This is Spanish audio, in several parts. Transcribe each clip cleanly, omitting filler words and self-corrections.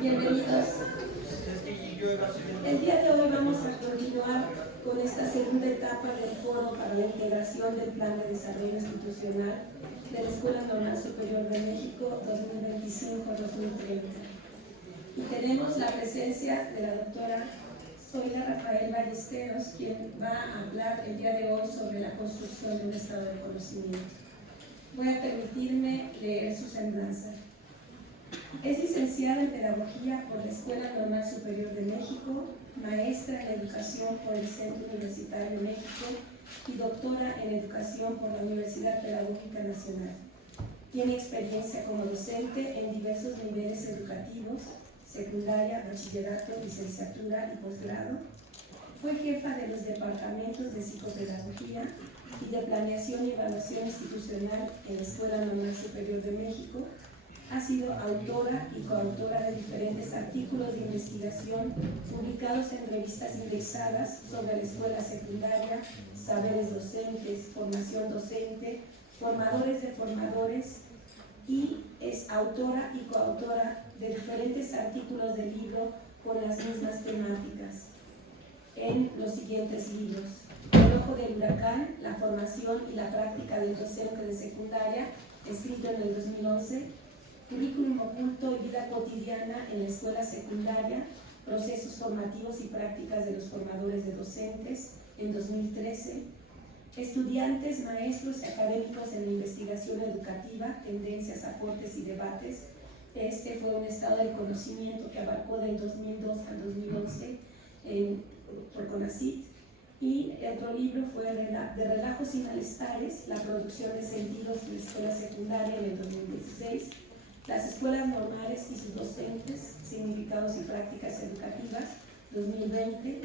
Bienvenidos. El día de hoy vamos a continuar con esta segunda etapa del Foro para la Integración del Plan de Desarrollo Institucional de la Escuela Normal Superior de México 2025-2030. Y tenemos la presencia de la doctora Zoila Rafael Ballesteros, quien va a hablar el día de hoy sobre la construcción de un estado de conocimiento. Voy a permitirme leer su semblanza. Es licenciada en Pedagogía por la Escuela Normal Superior de México, maestra en Educación por el Centro Universitario de México y doctora en Educación por la Universidad Pedagógica Nacional. Tiene experiencia como docente en diversos niveles educativos, secundaria, bachillerato, licenciatura y posgrado. Fue jefa de los departamentos de Psicopedagogía y de Planeación y Evaluación Institucional en la Escuela Normal Superior de México. Ha sido autora y coautora de diferentes artículos de investigación publicados en revistas indexadas sobre la escuela secundaria, saberes docentes, formación docente, formadores de formadores, y es autora y coautora de diferentes artículos de libro con las mismas temáticas en los siguientes libros: El ojo del huracán, la formación y la práctica del docente de secundaria, escrito en el 2011, Currículum oculto y vida cotidiana en la escuela secundaria, procesos formativos y prácticas de los formadores de docentes, en 2013, Estudiantes, maestros y académicos en la investigación educativa, tendencias, aportes y debates. Este fue un estado de conocimiento que abarcó del 2002 al 2011 por CONACYT. Y otro libro fue de Relajos y Malestares, la producción de sentidos en la escuela secundaria, en el 2016. Las escuelas normales y sus docentes, significados y prácticas educativas, 2020.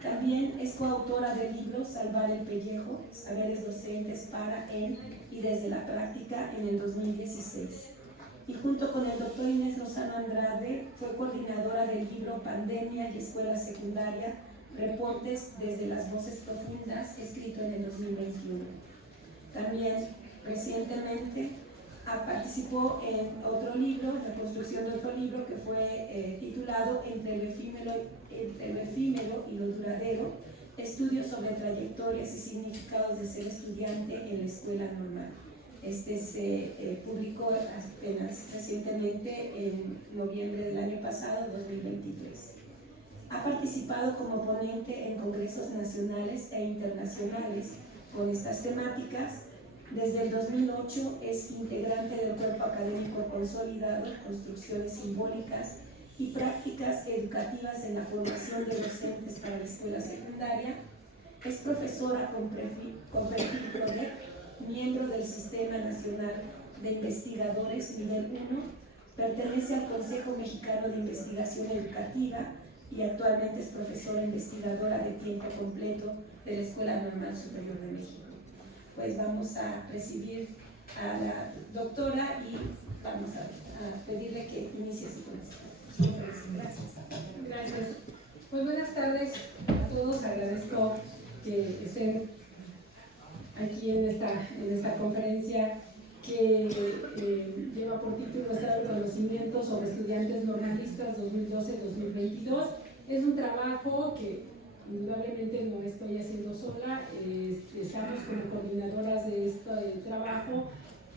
También es coautora del libro Salvar el Pellejo, saberes docentes para, en y desde la práctica, en el 2016. Y junto con el doctor Inés Lozano Andrade fue coordinadora del libro Pandemia y Escuela Secundaria, reportes desde las voces profundas, escrito en el 2021. También recientemente participó en otro libro, la construcción de otro libro que fue titulado Entre lo efímero y lo duradero, estudios sobre trayectorias y significados de ser estudiante en la escuela normal. Este se publicó apenas recientemente en noviembre del año pasado, 2023. Ha participado como ponente en congresos nacionales e internacionales con estas temáticas. Desde el 2008 es integrante del cuerpo académico consolidado, construcciones simbólicas y prácticas educativas en la formación de docentes para la escuela secundaria. Es profesora con perfil PRODEC, miembro del Sistema Nacional de Investigadores Nivel 1, pertenece al Consejo Mexicano de Investigación Educativa y actualmente es profesora investigadora de tiempo completo de la Escuela Normal Superior de México. Pues vamos a recibir a la doctora y vamos a pedirle que inicie su conversación. Gracias. Gracias. Pues buenas tardes a todos. Agradezco que estén aquí en esta conferencia que lleva por título Estado de Conocimiento sobre Estudiantes Normalistas 2012-2022. Es un trabajo que indudablemente no estoy haciendo sola, estamos como coordinadoras de este trabajo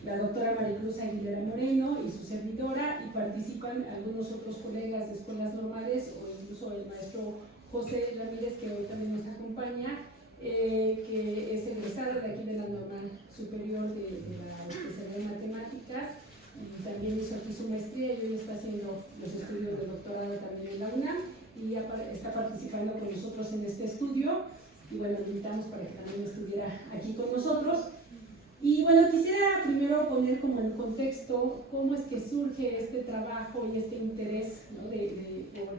la doctora Maricruz Aguilera Moreno y su servidora, y participan algunos otros colegas de escuelas normales o incluso el maestro José Ramírez, que hoy también nos acompaña, que es egresado de aquí de la Normal Superior de la especialidad en Matemáticas, y también hizo aquí su maestría y hoy está haciendo los estudios de doctorado también en la UNAM, y ya está participando con nosotros en este estudio, y bueno, lo invitamos para que también estuviera aquí con nosotros. Y bueno, quisiera primero poner como en contexto cómo es que surge este trabajo y este interés, ¿no?, por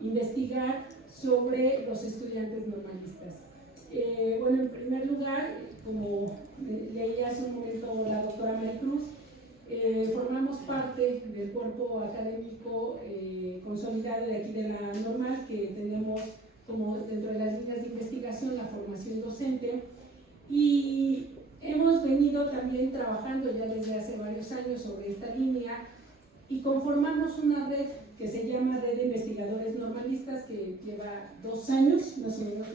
investigar sobre los estudiantes normalistas. Bueno, en primer lugar, como leía hace un momento la doctora Maricruz, formamos parte del cuerpo académico consolidado de aquí de la Normal, que tenemos como dentro de las líneas de investigación la formación docente, y hemos venido también trabajando ya desde hace varios años sobre esta línea y conformamos una red que se llama ya 2 años, más o menos,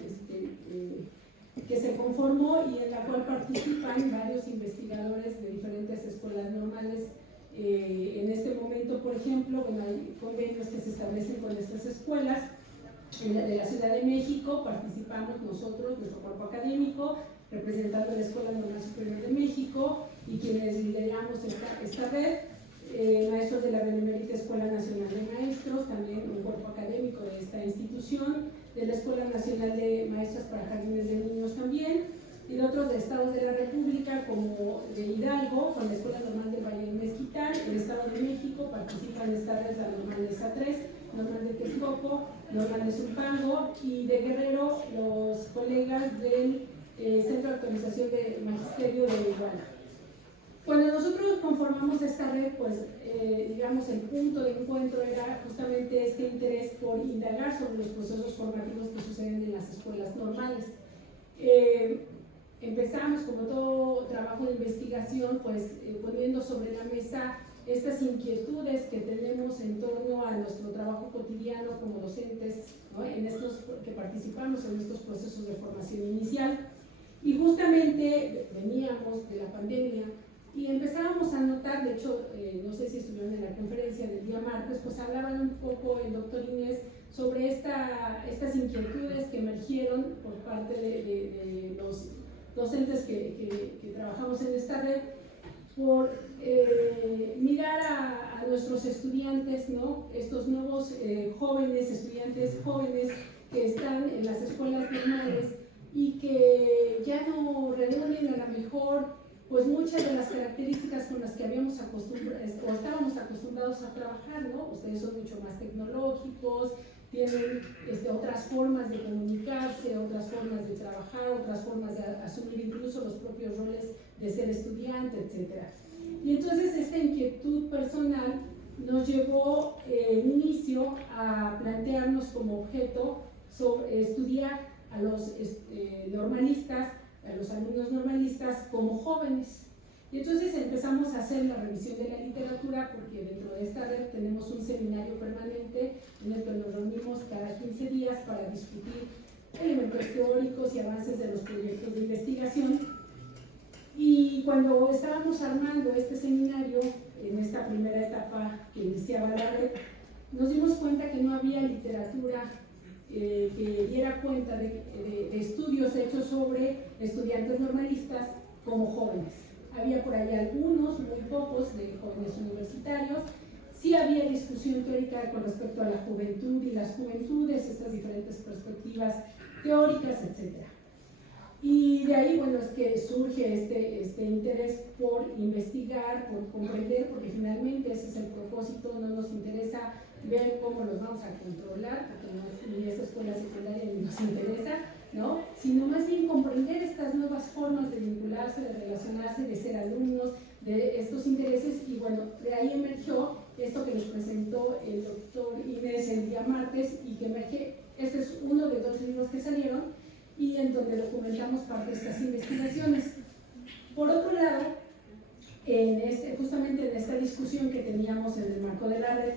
que se conformó y en la cual participan varios investigadores de diferentes escuelas normales. En este momento, por ejemplo, bueno, hay convenios que se establecen con estas escuelas. En la de la Ciudad de México participamos nosotros, nuestro cuerpo académico, representando la Escuela Normal Superior de México y quienes lideramos esta red, maestros de la Benemérita Escuela Nacional de Maestros, también un cuerpo académico de esta institución, de la Escuela Nacional de Maestras para Jardines de Niños también, y de otros estados de la República como de Hidalgo, con la Escuela Normal del Valle del Mezquital, el Estado de México participa en esta red la Normal de SA3, Normal de Texcoco, Normal de Zumpango, y de Guerrero los colegas del Centro de Actualización de Magisterio de Iguala. Cuando nosotros conformamos esta red, pues digamos el punto de encuentro era justamente este interés por indagar sobre los procesos formativos que suceden en las escuelas normales. Empezamos, como todo trabajo de investigación, pues poniendo sobre la mesa estas inquietudes que tenemos en torno a nuestro trabajo cotidiano como docentes, ¿no? Que participamos en estos procesos de formación inicial. Y justamente veníamos de la pandemia y empezábamos a notar, de hecho, no sé si estuvieron en la conferencia del día martes, pues hablaban un poco el doctor Inés sobre estas inquietudes que emergieron por parte de los docentes que trabajamos en esta red, por mirar a nuestros estudiantes, ¿no? Estos nuevos estudiantes jóvenes que están en las escuelas normales y que ya no reúnen a lo mejor pues muchas de las características con las que habíamos o estábamos acostumbrados a trabajar, ¿no? Ustedes son mucho más tecnológicos, tienen otras formas de comunicarse, otras formas de trabajar, otras formas de asumir incluso los propios roles de ser estudiante, etc. Y entonces esta inquietud personal nos llevó en inicio a plantearnos como objeto estudiar a los normalistas, a los alumnos normalistas como jóvenes. Y entonces empezamos a hacer la revisión de la literatura, porque dentro de esta red tenemos un seminario permanente en el que nos reunimos cada 15 días para discutir elementos teóricos y avances de los proyectos de investigación. Y cuando estábamos armando este seminario, en esta primera etapa que iniciaba la red, nos dimos cuenta que no había literatura que diera cuenta de estudios hechos sobre estudiantes normalistas como jóvenes. Había por ahí algunos, muy pocos, de jóvenes universitarios. Sí había discusión teórica con respecto a la juventud y las juventudes, estas diferentes perspectivas teóricas, etc. Y de ahí, bueno, es que surge este interés por investigar, por comprender, porque finalmente ese es el propósito. No nos interesa ver cómo los vamos a controlar, porque ni esa escuela secundaria ni nos interesa, ¿no? Sino más bien comprender estas nuevas formas de vincularse, de relacionarse, de ser alumnos, de estos intereses. Y bueno, de ahí emergió esto que nos presentó el doctor Inés el día martes, y que emerge, este es uno de 2 libros que salieron, y en donde documentamos parte de estas investigaciones. Por otro lado, justamente en esta discusión que teníamos en el marco de la red,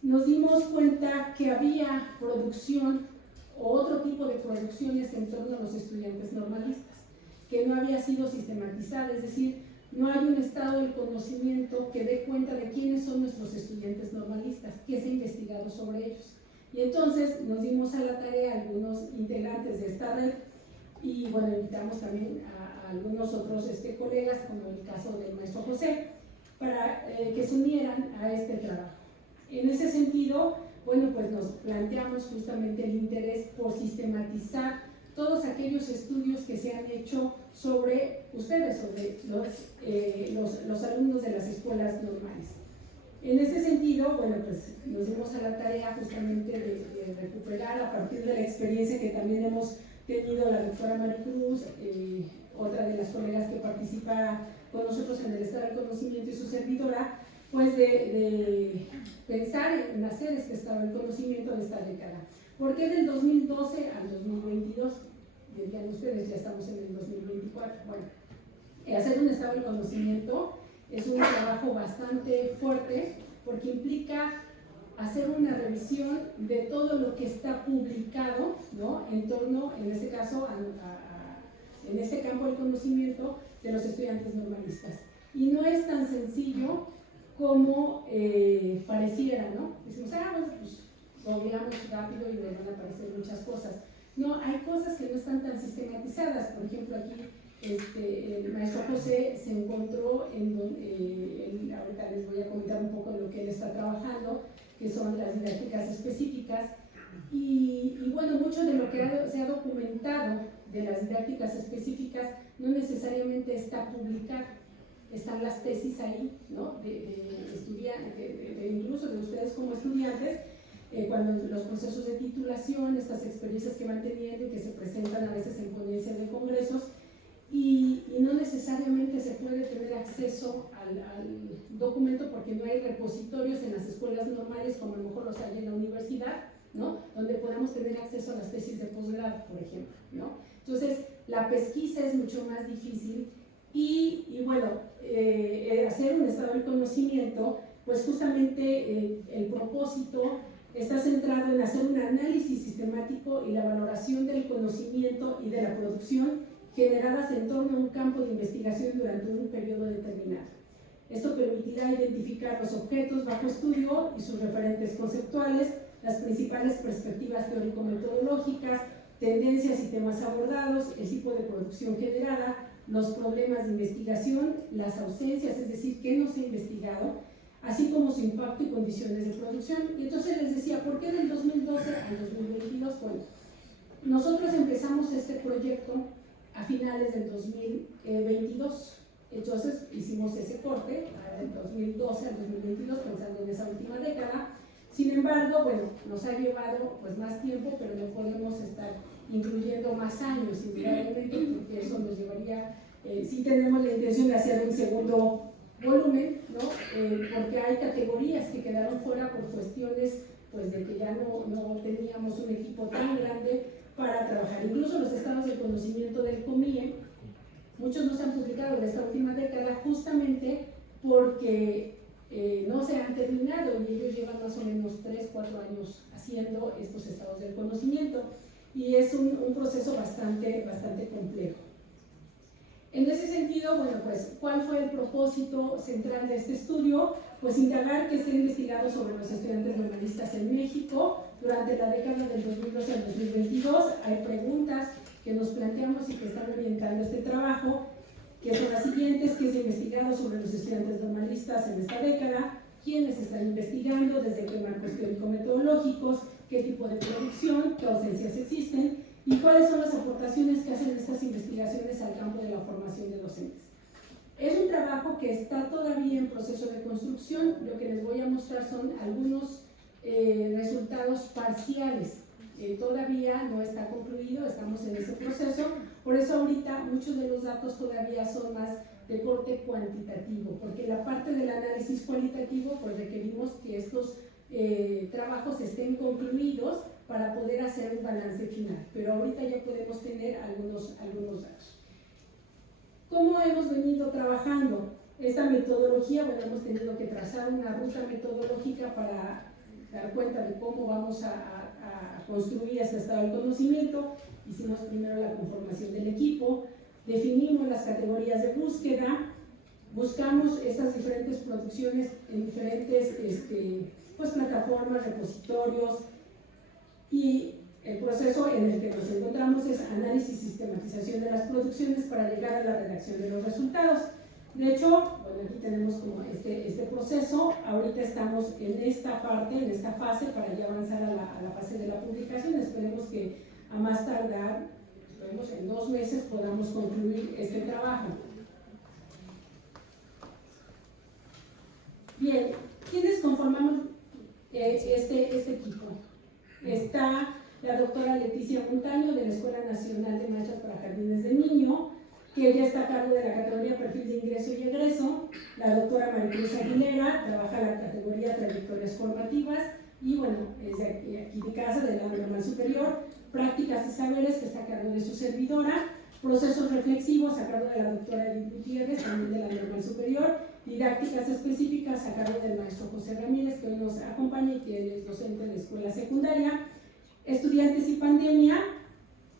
nos dimos cuenta que había producción o otro tipo de producciones en torno a los estudiantes normalistas, que no había sido sistematizada, es decir, no hay un estado del conocimiento que dé cuenta de quiénes son nuestros estudiantes normalistas, qué se ha investigado sobre ellos. Y entonces nos dimos a la tarea algunos integrantes de esta red, y bueno, invitamos también a algunos otros colegas, como el caso del maestro José, para que se unieran a este trabajo. En ese sentido, bueno, pues nos planteamos justamente el interés por sistematizar todos aquellos estudios que se han hecho sobre ustedes, sobre los alumnos de las escuelas normales. En ese sentido, bueno, pues nos dimos a la tarea justamente de recuperar, a partir de la experiencia que también hemos tenido la doctora Maricruz, otra de las colegas que participa con nosotros en el Estado del Conocimiento, y su servidora, pues de pensar en hacer este Estado del Conocimiento de esta década. ¿Por qué del 2012 al 2022? Dirían ustedes, ya estamos en el 2024. Bueno, hacer un Estado del Conocimiento es un trabajo bastante fuerte, porque implica hacer una revisión de todo lo que está publicado, ¿no?, en torno, en este caso, en este campo del conocimiento de los estudiantes normalistas. Y no es tan sencillo como pareciera, ¿no? Decimos, bueno, pues lo veamos rápido y nos van a aparecer muchas cosas. No, hay cosas que no están tan sistematizadas. Por ejemplo, aquí el maestro José se encontró ahorita les voy a comentar un poco de lo que él está trabajando, que son las didácticas específicas, y bueno, mucho de lo que se ha documentado de las didácticas específicas no necesariamente está publicado. Están las tesis ahí, ¿no?, de estudiantes, incluso de ustedes como estudiantes, cuando los procesos de titulación, estas experiencias que van teniendo y que se presentan a veces en ponencias de congresos, y no necesariamente se puede tener acceso al documento porque no hay repositorios en las escuelas normales como a lo mejor los hay en la universidad, ¿no?, donde podamos tener acceso a las tesis de posgrado, por ejemplo, ¿no? Entonces, la pesquisa es mucho más difícil y bueno, hacer un estado del conocimiento, pues justamente el propósito está centrado en hacer un análisis sistemático y la valoración del conocimiento y de la producción generadas en torno a un campo de investigación durante un periodo determinado. Esto permitirá identificar los objetos bajo estudio y sus referentes conceptuales, las principales perspectivas teórico-metodológicas, tendencias y temas abordados, el tipo de producción generada, los problemas de investigación, las ausencias, es decir, qué no se ha investigado, así como su impacto y condiciones de producción. Y entonces les decía, ¿por qué del 2012 al 2022? Bueno, nosotros empezamos este proyecto a finales del 2022, entonces hicimos ese corte del 2012 al 2022 pensando en esa última década. Sin embargo, bueno, nos ha llevado pues más tiempo, pero no podemos estar incluyendo más años, indudablemente, porque eso nos llevaría, sí tenemos la intención de hacer un segundo volumen, ¿no? Porque hay categorías que quedaron fuera por cuestiones pues de que ya no teníamos un equipo tan grande para trabajar. Incluso los estados de conocimiento del COMIE, muchos no se han publicado en esta última década justamente porque no se han terminado y ellos llevan más o menos 3-4 años haciendo estos estados del conocimiento y es un proceso bastante complejo. En ese sentido, bueno, pues, ¿cuál fue el propósito central de este estudio? Pues indagar qué se ha investigado sobre los estudiantes normalistas en México durante la década del 2012 al 2022. Hay preguntas que nos planteamos y que están orientando este trabajo, que son las siguientes: ¿qué se ha investigado sobre los estudiantes normalistas en esta década? ¿Quiénes están investigando? ¿Desde qué marcos teórico-metodológicos? ¿Qué tipo de producción? ¿Qué ausencias existen? ¿Y cuáles son las aportaciones que hacen estas investigaciones al campo de la formación de docentes? Es un trabajo que está todavía en proceso de construcción. Lo que les voy a mostrar son algunos resultados parciales. Todavía no está concluido, estamos en ese proceso. Por eso ahorita muchos de los datos todavía son más de corte cuantitativo, porque la parte del análisis cualitativo pues requerimos que estos trabajos estén concluidos para poder hacer un balance final, pero ahorita ya podemos tener algunos datos. ¿Cómo hemos venido trabajando esta metodología? Bueno, hemos tenido que trazar una ruta metodológica para dar cuenta de cómo vamos a construir este estado del conocimiento. Hicimos primero la conformación del equipo, definimos las categorías de búsqueda, buscamos estas diferentes producciones en diferentes pues, plataformas, repositorios, y el proceso en el que nos encontramos es análisis y sistematización de las producciones para llegar a la redacción de los resultados. De hecho, bueno, aquí tenemos como este proceso. Ahorita estamos en esta parte, en esta fase, para ya avanzar a la fase de la publicación. Esperemos que a más tardar, esperemos en 2 meses, podamos concluir este trabajo. Bien, ¿quiénes conformamos este equipo? Está la doctora Leticia Montaño, de la Escuela Nacional de Maestras para Jardines de Niño, que ella está a cargo de la categoría Perfil de Ingreso y Egreso. La doctora Maricruz Aguilera trabaja la categoría Trayectorias Formativas y bueno, es de aquí de casa, de la normal superior. Prácticas y Saberes, que está a cargo de su servidora. Procesos Reflexivos, a cargo de la doctora Edith Gutiérrez, también de la normal superior. didácticas específicas a cargo del maestro José Ramírez, que hoy nos acompaña y que él es docente de escuela secundaria. Estudiantes y pandemia,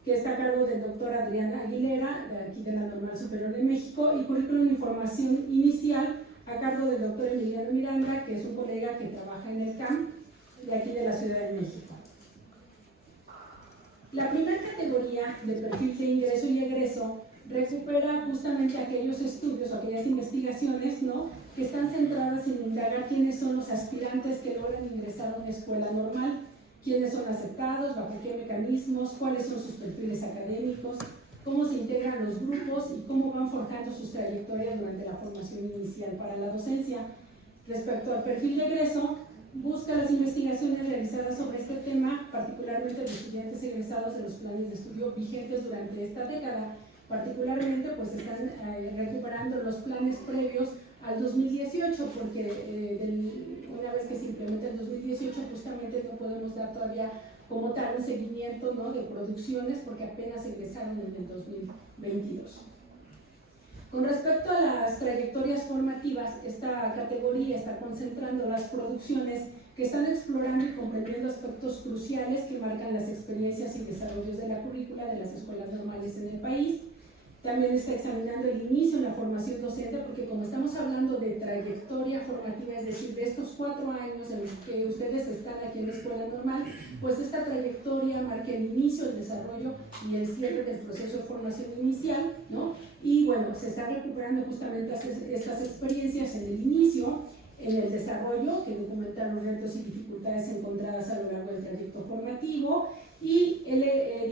que está a cargo del doctor Adrián Aguilera, de aquí de la Normal Superior de México, y currículum de información inicial a cargo del doctor Emiliano Miranda, que es un colega que trabaja en el CAM de aquí de la Ciudad de México. La primera categoría de perfil de ingreso y egreso recupera justamente aquellos estudios o aquellas investigaciones, ¿no?, que están centradas en indagar quiénes son los aspirantes que logran ingresar a una escuela normal, quiénes son aceptados, bajo qué mecanismos, cuáles son sus perfiles académicos, cómo se integran los grupos y cómo van forjando sus trayectorias durante la formación inicial para la docencia. Respecto al perfil de egreso, busca las investigaciones realizadas sobre este tema, particularmente de estudiantes egresados de los planes de estudio vigentes durante esta década. Particularmente, pues están recuperando los planes previos al 2018, porque una vez que se implementa el 2018, justamente no podemos dar todavía como tal un seguimiento, ¿no?, de producciones, porque apenas egresaron en el 2022. Con respecto a las trayectorias formativas, esta categoría está concentrando las producciones que están explorando y comprendiendo aspectos cruciales que marcan las experiencias y desarrollos de la currícula de las escuelas normales en el país. También está examinando el inicio en la formación docente, porque como estamos hablando de trayectoria formativa, es decir, de estos 4 años en los que ustedes están aquí en la escuela normal, pues esta trayectoria marca el inicio, el desarrollo y el cierre del proceso de formación inicial, ¿no? Y bueno, se está recuperando justamente estas experiencias en el inicio, en el desarrollo, que documentan los retos y dificultades encontradas a lo largo del trayecto formativo, y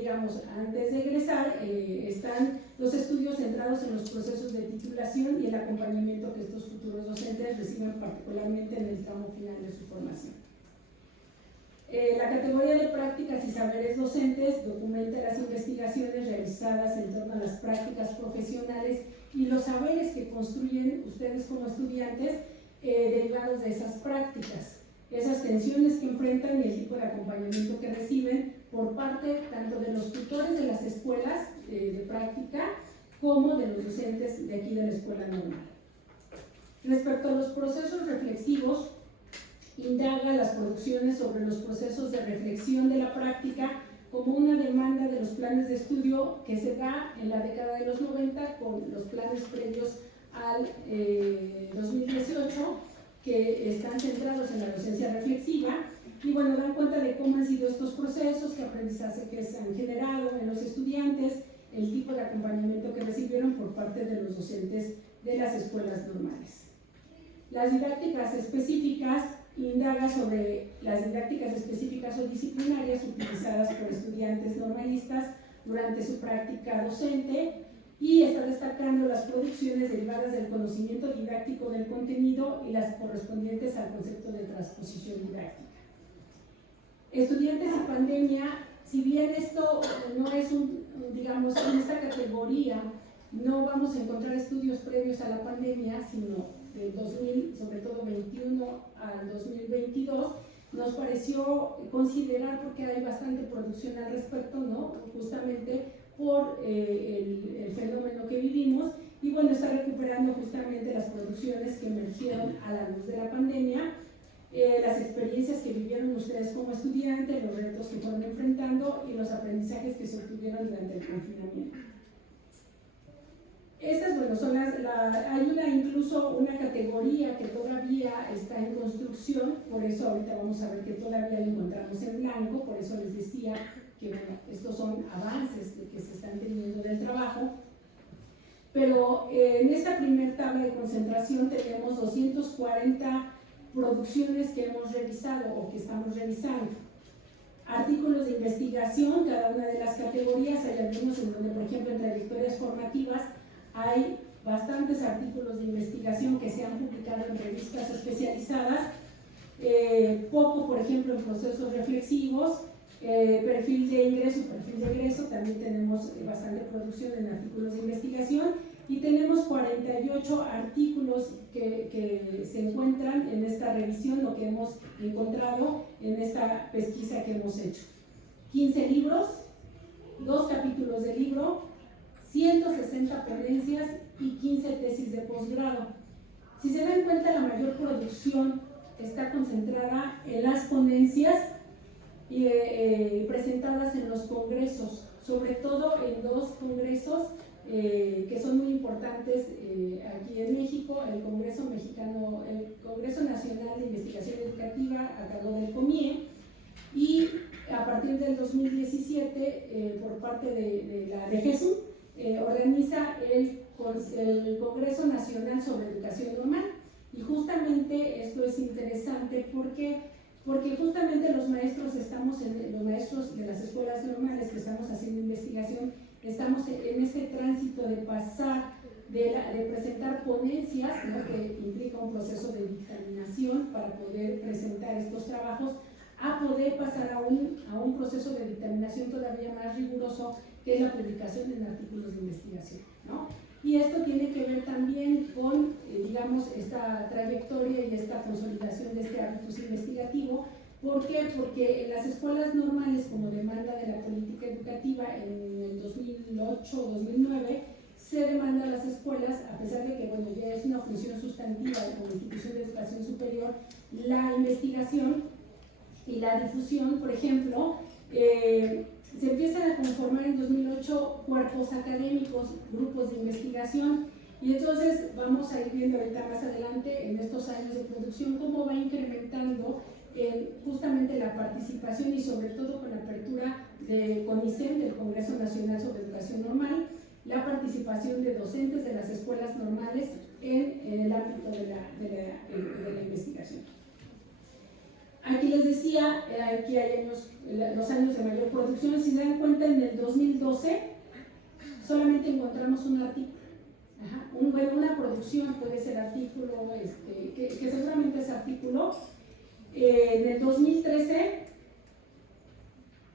digamos, antes de egresar están los estudios centrados en los procesos de titulación y el acompañamiento que estos futuros docentes reciben, particularmente en el tramo final de su formación. La categoría de prácticas y saberes docentes documenta las investigaciones realizadas en torno a las prácticas profesionales y los saberes que construyen ustedes como estudiantes derivados de esas prácticas, esas tensiones que enfrentan y el tipo de acompañamiento que reciben por parte tanto de los tutores de las escuelas de práctica como de los docentes de aquí de la escuela normal. Respecto a los procesos reflexivos, indaga las producciones sobre los procesos de reflexión de la práctica como una demanda de los planes de estudio que se da en la década de los 90 con los planes previos al 2018, que están centrados en la docencia reflexiva, y bueno, dan cuenta de cómo han sido estos procesos, qué aprendizaje que se han generado en los estudiantes, el tipo de acompañamiento que recibieron por parte de los docentes de las escuelas normales. Las didácticas específicas indaga sobre las didácticas específicas o disciplinarias utilizadas por estudiantes normalistas durante su práctica docente, y está destacando las producciones derivadas del conocimiento didáctico del contenido y las correspondientes al concepto de transposición didáctica. Estudiantes y pandemia, si bien esto no es digamos, en esta categoría no vamos a encontrar estudios previos a la pandemia, sino del 2000, sobre todo 21 al 2022, nos pareció considerar, porque hay bastante producción al respecto, ¿no?, justamente por el fenómeno que vivimos, y bueno, está recuperando justamente las producciones que emergieron a la luz de la pandemia, las experiencias que vivieron ustedes como estudiantes, los retos que fueron enfrentando y los aprendizajes que se obtuvieron durante el confinamiento. Estas, bueno, son hay incluso una categoría que todavía está en construcción, por eso ahorita vamos a ver que todavía lo encontramos en blanco, por eso les decía que bueno, estos son avances de que se están teniendo del trabajo, pero en esta primera tabla de concentración tenemos 240 producciones que hemos revisado o que estamos revisando. Artículos de investigación, cada una de las categorías, hay algunos en donde, por ejemplo, en trayectorias formativas, hay bastantes artículos de investigación que se han publicado en revistas especializadas, poco, por ejemplo, en procesos reflexivos, perfil de egreso, también tenemos bastante producción en artículos de investigación, y tenemos 48 artículos que se encuentran en esta revisión, lo que hemos encontrado en esta pesquisa que hemos hecho. 15 libros, 2 capítulos de libro, 160 ponencias y 15 tesis de posgrado. Si se dan cuenta, la mayor producción está concentrada en las ponencias presentadas en los congresos, sobre todo en dos congresos que son muy importantes aquí en México, el Congreso Nacional de Investigación Educativa a cargo del COMIE, y a partir del 2017 por parte de la DGESU organiza el Congreso Nacional sobre Educación Normal. Y justamente esto es interesante porque justamente los maestros de las escuelas normales que estamos haciendo investigación, estamos en este tránsito de pasar de presentar ponencias, ¿no?, que implica un proceso de dictaminación para poder presentar estos trabajos, a poder pasar a un proceso de dictaminación todavía más riguroso, que es la publicación en artículos de investigación, ¿no? Y esto tiene que ver también con, digamos, esta trayectoria y esta consolidación de este hábitus investigativo. ¿Por qué? Porque en las escuelas normales, como demanda de la política educativa en el 2008-2009, se demanda a las escuelas, a pesar de que, bueno, ya es una función sustantiva como institución de educación superior, la investigación y la difusión. Por ejemplo, se empiezan a conformar en 2008 cuerpos académicos, grupos de investigación, y entonces vamos a ir viendo ahorita más adelante en estos años de producción cómo va incrementando justamente la participación, y sobre todo con la apertura de CONICEN, del Congreso Nacional sobre Educación Normal, la participación de docentes de las escuelas normales en el ámbito de la investigación. Aquí les decía, aquí hay los años de mayor producción. Si se dan cuenta, en el 2012 solamente encontramos un artículo. Una producción puede ser artículo, que seguramente es artículo. En el 2013,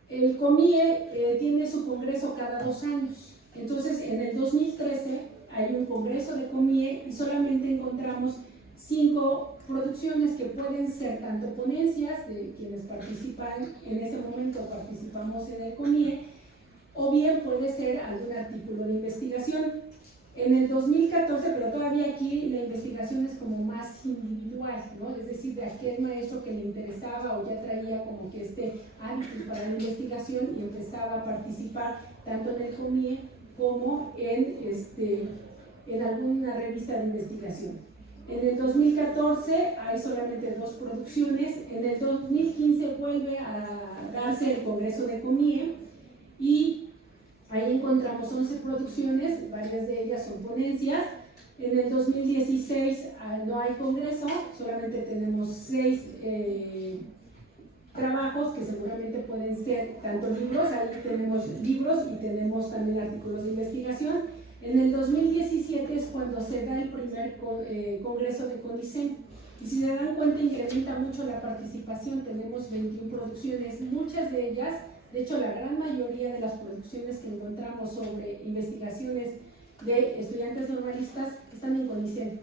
el COMIE tiene su congreso cada 2 años. Entonces, en el 2013 hay un congreso de COMIE y solamente encontramos 5 producciones que pueden ser tanto ponencias de quienes participan, en ese momento participamos en el COMIE, o bien puede ser algún artículo de investigación. En el 2014, pero todavía aquí la investigación es como más individual, ¿no? Es decir, de aquel maestro que le interesaba o ya traía como que este hábito para la investigación y empezaba a participar tanto en el COMIE como en alguna revista de investigación. En el 2014 hay solamente 2 producciones. En el 2015 vuelve a darse el Congreso de COMIE y ahí encontramos 11 producciones, varias de ellas son ponencias. En el 2016 no hay congreso, solamente tenemos 6 trabajos que seguramente pueden ser tanto libros, ahí tenemos libros y tenemos también artículos de investigación. En el 2017 es cuando se da el primer congreso de CONICEN, y si se dan cuenta incrementa mucho la participación. Tenemos 21 producciones, muchas de ellas, de hecho la gran mayoría de las producciones que encontramos sobre investigaciones de estudiantes normalistas están en CONICEN,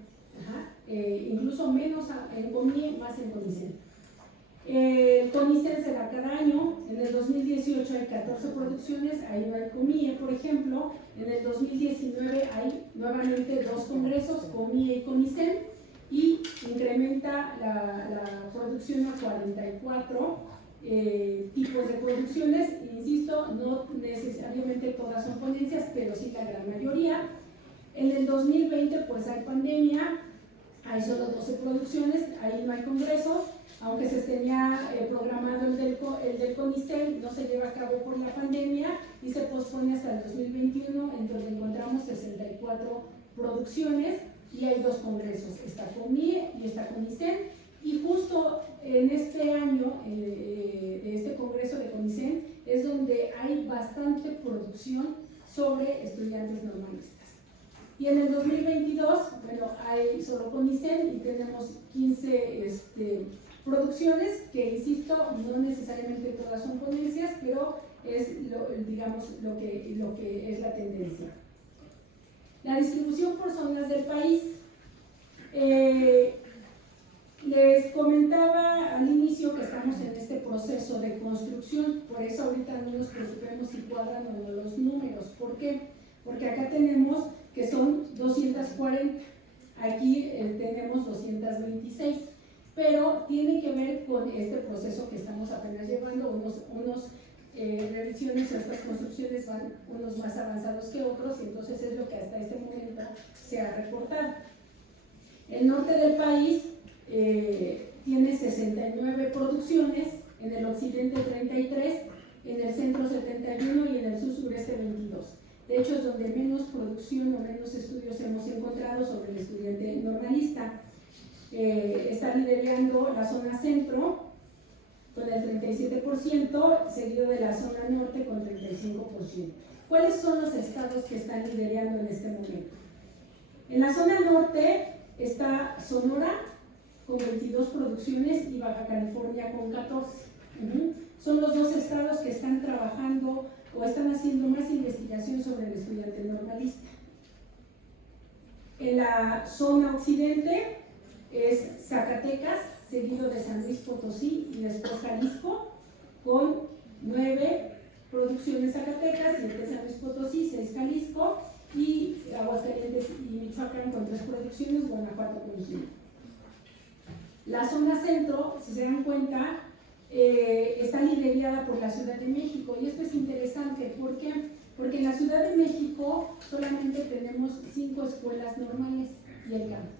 incluso menos en COMIE, más en CONICEN. El CONICEN se da cada año. En el 2018 hay 14 producciones, ahí no hay COMIE, por ejemplo. En el 2019 hay nuevamente 2 congresos, COMIE y CONICEN, y incrementa la producción a 44 tipos de producciones. Insisto, no necesariamente todas son ponencias, pero sí la gran mayoría. En el 2020 pues hay pandemia, hay solo 12 producciones, ahí no hay congresos. Aunque se tenía programado el del CONICEN, no se lleva a cabo por la pandemia y se pospone hasta el 2021, en donde encontramos 64 producciones y hay 2 congresos, está COMIE y está CONICEN. Y justo en este año, de este congreso de CONICEN, es donde hay bastante producción sobre estudiantes normalistas. Y en el 2022, bueno, hay solo CONICEN y tenemos 15 producciones que, insisto, no necesariamente todas son ponencias, pero es digamos lo que es la tendencia. La distribución por zonas del país. Les comentaba al inicio que estamos en este proceso de construcción, por eso ahorita no nos preocupemos si cuadran o no los números. ¿Por qué? Porque acá tenemos que son 240. Aquí tenemos 226, pero tiene que ver con este proceso que estamos apenas llevando, unos revisiones, estas construcciones van unos más avanzados que otros, y entonces es lo que hasta este momento se ha reportado. El norte del país tiene 69 producciones, en el occidente 33, en el centro 71 y en el sur sureste 22. De hecho, es donde menos producción o menos estudios hemos encontrado sobre el estudiante normalista. Está liderando la zona centro con el 37%, seguido de la zona norte con 35%. ¿Cuáles son los estados que están liderando en este momento? En la zona norte está Sonora con 22 producciones y Baja California con 14. Son los dos estados que están trabajando o están haciendo más investigación sobre el estudiante normalista. En la zona occidente es Zacatecas, seguido de San Luis Potosí y después Jalisco, con 9 producciones Zacatecas, 7 San Luis Potosí, 6 Jalisco, y Aguascalientes y Michoacán con 3 producciones, Guanajuato con 5. La zona centro, si se dan cuenta, está liderada por la Ciudad de México, y esto es interesante. ¿Por qué? Porque en la Ciudad de México solamente tenemos 5 escuelas normales y el campo.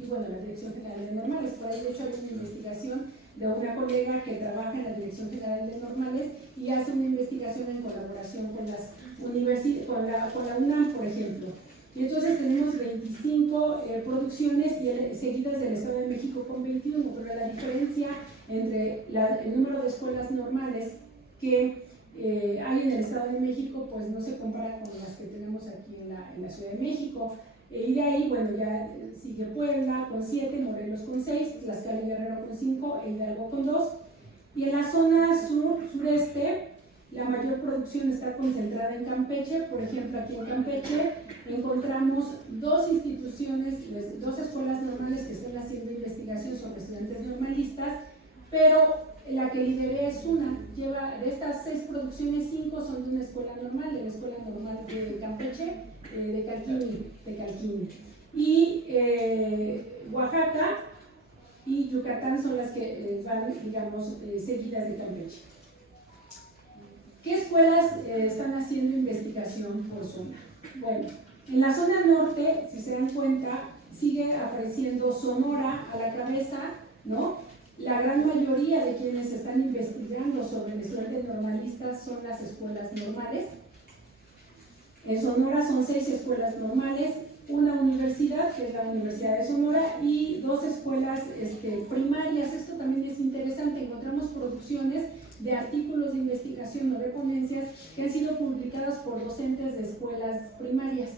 Y bueno, la Dirección General de Normales. Por ahí, de hecho, hay una investigación de una colega que trabaja en la Dirección General de Normales y hace una investigación en colaboración con las universidades, con la UNAM, por ejemplo. Y entonces tenemos 25 producciones seguidas del Estado de México con 21, pero la diferencia entre el número de escuelas normales que hay en el Estado de México, pues no se compara con las que tenemos aquí en la Ciudad de México. Y de ahí, bueno, ya sigue Puebla con 7, Morelos con 6, Tlaxcala y Guerrero con 5, e Hidalgo con 2. Y en la zona sureste, la mayor producción está concentrada en Campeche. Por ejemplo, aquí en Campeche encontramos 2 instituciones, 2 escuelas normales que están haciendo investigación sobre estudiantes normalistas, pero la que lideré es una. De estas 6 producciones, 5 son de una escuela normal, de la Escuela Normal de Campeche, de Calquini. Y Oaxaca y Yucatán son las que van, digamos, seguidas de Campeche. ¿Qué escuelas están haciendo investigación por zona? Bueno, en la zona norte, si se dan cuenta, sigue apareciendo Sonora a la cabeza, ¿no? La gran mayoría de quienes están investigando sobre el estudiante normalista son las escuelas normales. En Sonora son 6 escuelas normales, una universidad, que es la Universidad de Sonora, y 2 escuelas primarias. Esto también es interesante. Encontramos producciones de artículos de investigación o de ponencias que han sido publicadas por docentes de escuelas primarias,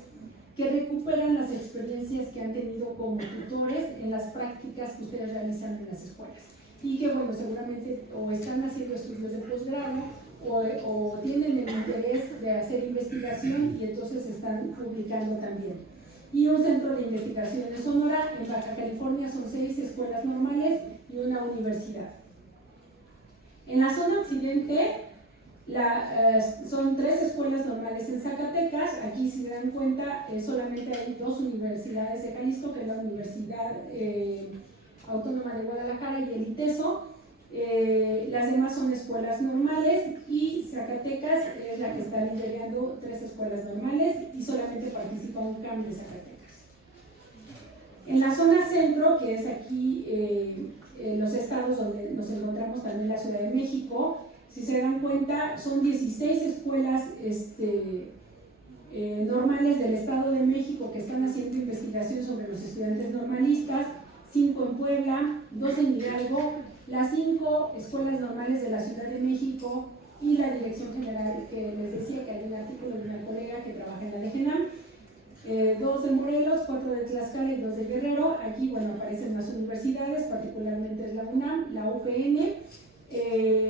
que recuperan las experiencias que han tenido como tutores en las prácticas que ustedes realizan en las escuelas. Y que, bueno, seguramente o están haciendo estudios de posgrado o tienen el interés de hacer investigación, y entonces están publicando también. Y un centro de investigación en Sonora. En Baja California son 6 escuelas normales y una universidad. En la zona occidente son 3 escuelas normales en Zacatecas. Aquí, si se dan cuenta, solamente hay 2 universidades de Jalisco, que es la Universidad Autónoma de Guadalajara y el ITESO. Las demás son escuelas normales, y Zacatecas es la que está liderando 3 escuelas normales, y solamente participa un CAM de Zacatecas. En la zona centro, que es aquí en los estados donde nos encontramos también la Ciudad de México, si se dan cuenta, son 16 escuelas normales del Estado de México que están haciendo investigación sobre los estudiantes normalistas, 5 en Puebla, 2 en Hidalgo, las 5 escuelas normales de la Ciudad de México y la Dirección General, que les decía que hay un artículo de una colega que trabaja en la DGNAM, 2 de Morelos, 4 de Tlaxcala y 2 de Guerrero. Aquí, bueno, aparecen las universidades, particularmente es la UNAM, la UPN,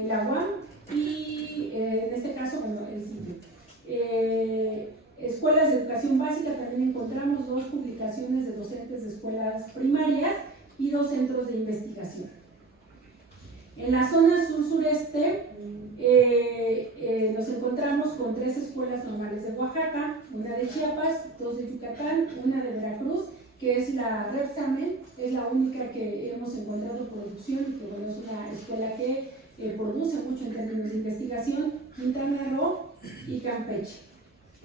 la UAM y en este caso, bueno, el CITE. Escuelas de educación básica, también encontramos 2 publicaciones de docentes de escuelas primarias y 2 centros de investigación. En la zona sur-sureste nos encontramos con 3 escuelas normales de Oaxaca, una de Chiapas, 2 de Yucatán, una de Veracruz, que es la Repsamen, es la única que hemos encontrado producción, que bueno, es una escuela que produce mucho en términos de investigación, Quintana Roo y Campeche.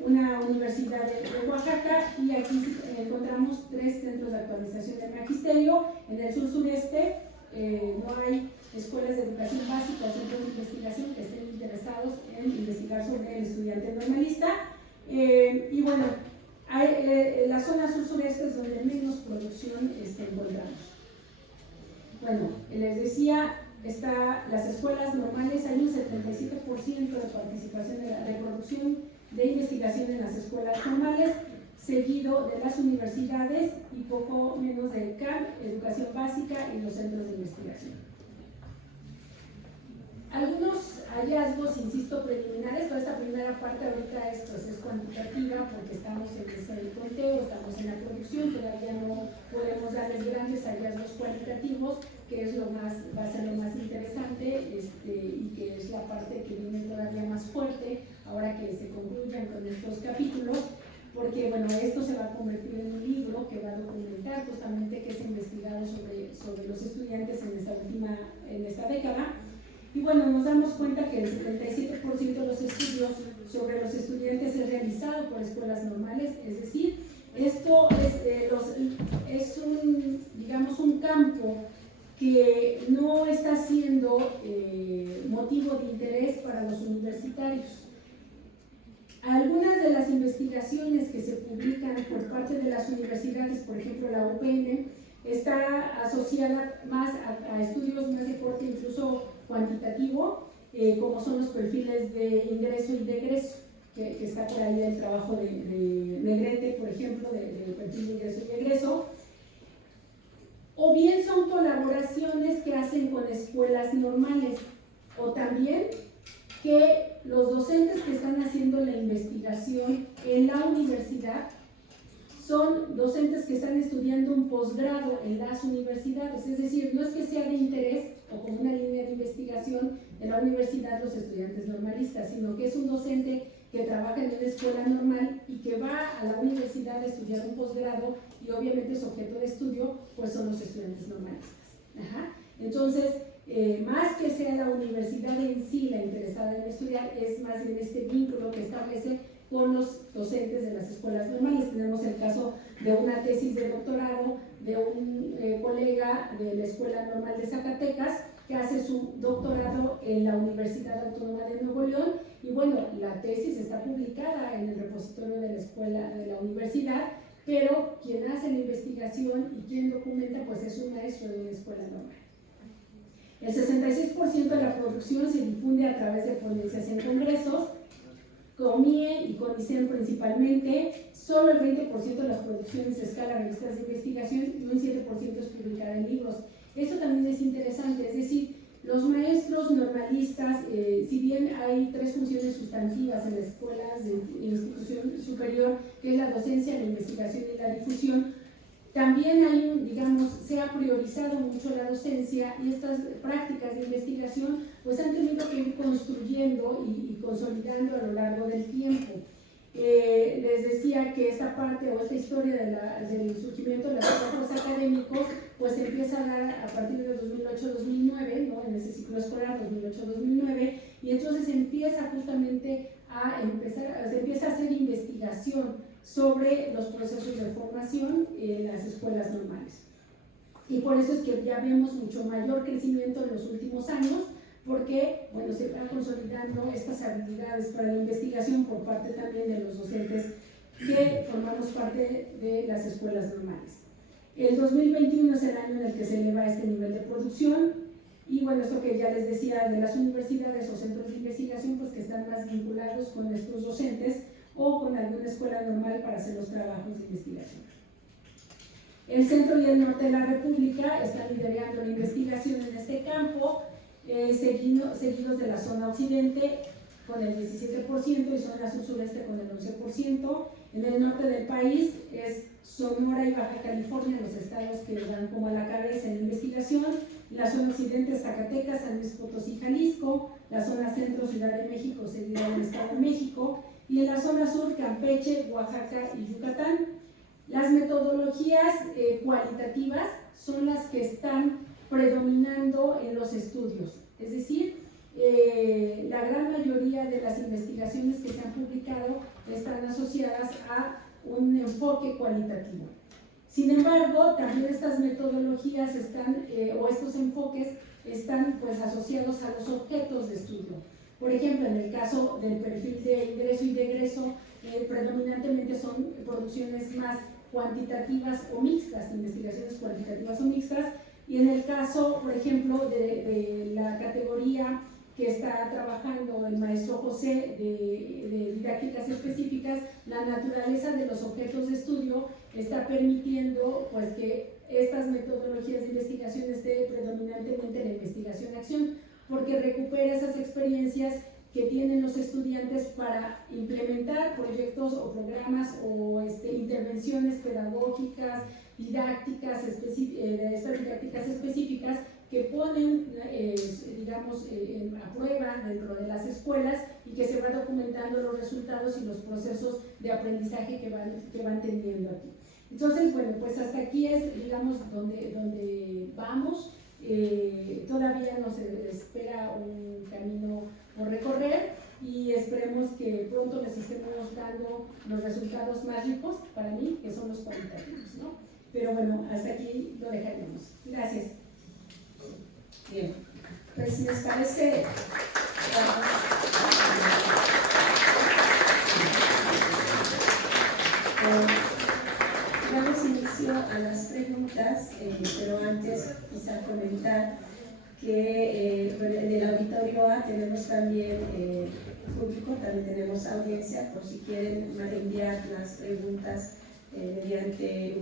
Una universidad de Oaxaca, y aquí encontramos 3 centros de actualización del magisterio. En el sur-sureste no hay escuelas de educación básica o centros de investigación que estén interesados en investigar sobre el estudiante normalista. Y bueno, la zona sur-sureste es donde menos producción encontramos. Bueno, les decía, las escuelas normales, hay un 77% de participación de producción de investigación en las escuelas normales, seguido de las universidades y poco menos de CAM, educación básica y los centros de investigación. Algunos hallazgos, insisto, preliminares. Toda esta primera parte ahorita es cuantitativa porque estamos en ese conteo, estamos en la producción, todavía no podemos darles grandes hallazgos cualitativos, que es va a ser lo más interesante y que es la parte que viene todavía más fuerte ahora que se concluyan con estos capítulos, porque bueno, esto se va a convertir en un libro que va a documentar justamente qué se ha investigado sobre los estudiantes en esta década. Y bueno, nos damos cuenta que el 77% de los estudios sobre los estudiantes es realizado por escuelas normales, es decir, esto es un campo que no está siendo motivo de interés para los universitarios. Algunas de las investigaciones que se publican por parte de las universidades, por ejemplo la UPN, está asociada más a estudios más de corte incluso cuantitativo, como son los perfiles de ingreso y de egreso, que está por ahí el trabajo de Negrete, por ejemplo, de perfil de ingreso y egreso, o bien son colaboraciones que hacen con escuelas normales, o también que los docentes que están haciendo la investigación en la universidad son docentes que están estudiando un posgrado en las universidades, es decir, no es que sea de interés o como una línea de investigación de la universidad los estudiantes normalistas, sino que es un docente que trabaja en una escuela normal y que va a la universidad a estudiar un posgrado y obviamente su objeto de estudio pues son los estudiantes normalistas. Ajá. Entonces, más que sea la universidad en sí la interesada en estudiar, es más bien este vínculo que establece con los docentes de las escuelas normales. Tenemos el caso de una tesis de doctorado de un colega de la Escuela Normal de Zacatecas que hace su doctorado en la Universidad Autónoma de Nuevo León, y bueno, la tesis está publicada en el repositorio de la escuela, de la universidad, pero quien hace la investigación y quien documenta pues es un maestro de una escuela normal. El 66% de la producción se difunde a través de ponencias en congresos, COMIE y CONICEN principalmente. Solo el 20% de las producciones se escala a revistas de investigación y un 7% es publicada en libros. Esto también es interesante, es decir, los maestros normalistas, si bien hay 3 funciones sustantivas en las escuelas de institución superior, que es la docencia, la investigación y la difusión, también se ha priorizado mucho la docencia, y estas prácticas de investigación pues han tenido que ir construyendo y consolidando a lo largo del tiempo. Les decía que esta parte o esta historia del surgimiento de los trabajos académicos pues se empieza a dar a partir de 2008-2009, ¿no? En ese ciclo escolar 2008-2009, y entonces se empieza justamente se empieza a hacer investigación sobre los procesos de formación en las escuelas normales. Y por eso es que ya vemos mucho mayor crecimiento en los últimos años, porque bueno, se van consolidando estas habilidades para la investigación por parte también de los docentes que formamos parte de las escuelas normales. El 2021 es el año en el que se eleva este nivel de producción, y bueno, esto que ya les decía de las universidades o centros de investigación, pues que están más vinculados con estos docentes o con alguna escuela normal para hacer los trabajos de investigación. El centro y el norte de la República están liderando la investigación en este campo, seguidos de la zona occidente con el 17% y zona sur-sureste con el 11%. En el norte del país es Sonora y Baja California, los estados que van como a la cabeza en la investigación. La zona occidente es Zacatecas, San Luis Potosí, Jalisco. La zona centro, Ciudad de México, seguida del Estado de México. Y en la zona sur, Campeche, Oaxaca y Yucatán. Las metodologías cualitativas son las que están predominando en los estudios, es decir, la gran mayoría de las investigaciones que se han publicado están asociadas a un enfoque cualitativo. Sin embargo, también estas metodologías están, o estos enfoques están pues asociados a los objetos de estudio. Por ejemplo, en el caso del perfil de ingreso y de egreso, predominantemente son producciones más cuantitativas o mixtas, investigaciones cuantitativas o mixtas, y en el caso, por ejemplo, de la categoría que está trabajando el maestro José de didácticas específicas, la naturaleza de los objetos de estudio está permitiendo pues, que estas metodologías de investigación estén predominantemente en la investigación-acción, porque recupera esas experiencias que tienen los estudiantes para implementar proyectos o programas o intervenciones pedagógicas, didácticas, didácticas específicas que ponen, digamos, a prueba dentro de las escuelas y que se van documentando los resultados y los procesos de aprendizaje que van teniendo aquí. Entonces, bueno, pues hasta aquí es, digamos, donde vamos. Todavía nos espera un camino por recorrer y esperemos que pronto les estemos dando los resultados más ricos para mí, que son los cualitativos, ¿no? Pero bueno, hasta aquí lo dejaremos. Gracias. Bien, pues si les parece, damos inicio a las preguntas, pero antes quizá comentar que en el auditorio A tenemos también público, también tenemos audiencia, por si quieren enviar las preguntas mediante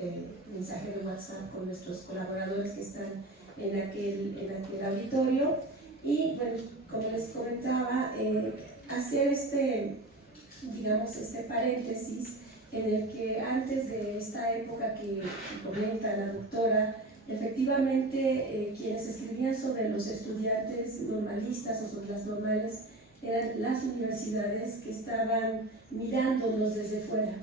un mensaje de WhatsApp con nuestros colaboradores que están en aquel auditorio. Y bueno, como les comentaba, hacer digamos, este paréntesis en el que antes de esta época que comenta la doctora, efectivamente quienes escribían sobre los estudiantes normalistas o sobre las normales eran las universidades que estaban mirándonos desde fuera.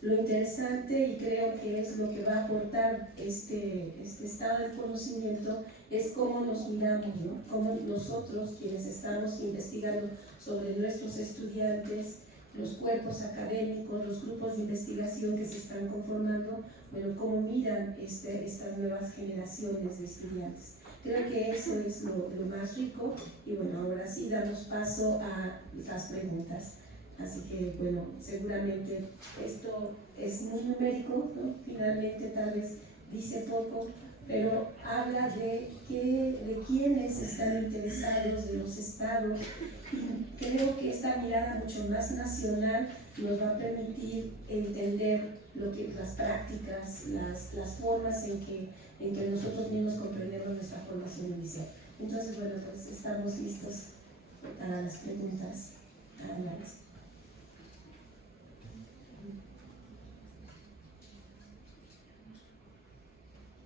Lo interesante, y creo que es lo que va a aportar este estado del conocimiento, es cómo nos miramos, ¿no? Cómo nosotros, quienes estamos investigando sobre nuestros estudiantes, los cuerpos académicos, los grupos de investigación que se están conformando, bueno, cómo miran estas nuevas generaciones de estudiantes. Creo que eso es lo más rico, y bueno, ahora sí damos paso a las preguntas. Así que, bueno, seguramente esto es muy numérico, ¿no? Finalmente tal vez dice poco, pero habla de quiénes están interesados, de los estados. Y creo que esta mirada mucho más nacional nos va a permitir entender las prácticas, las formas en que nosotros mismos comprendemos nuestra formación inicial. Entonces, bueno, pues estamos listos para las preguntas. Adelante.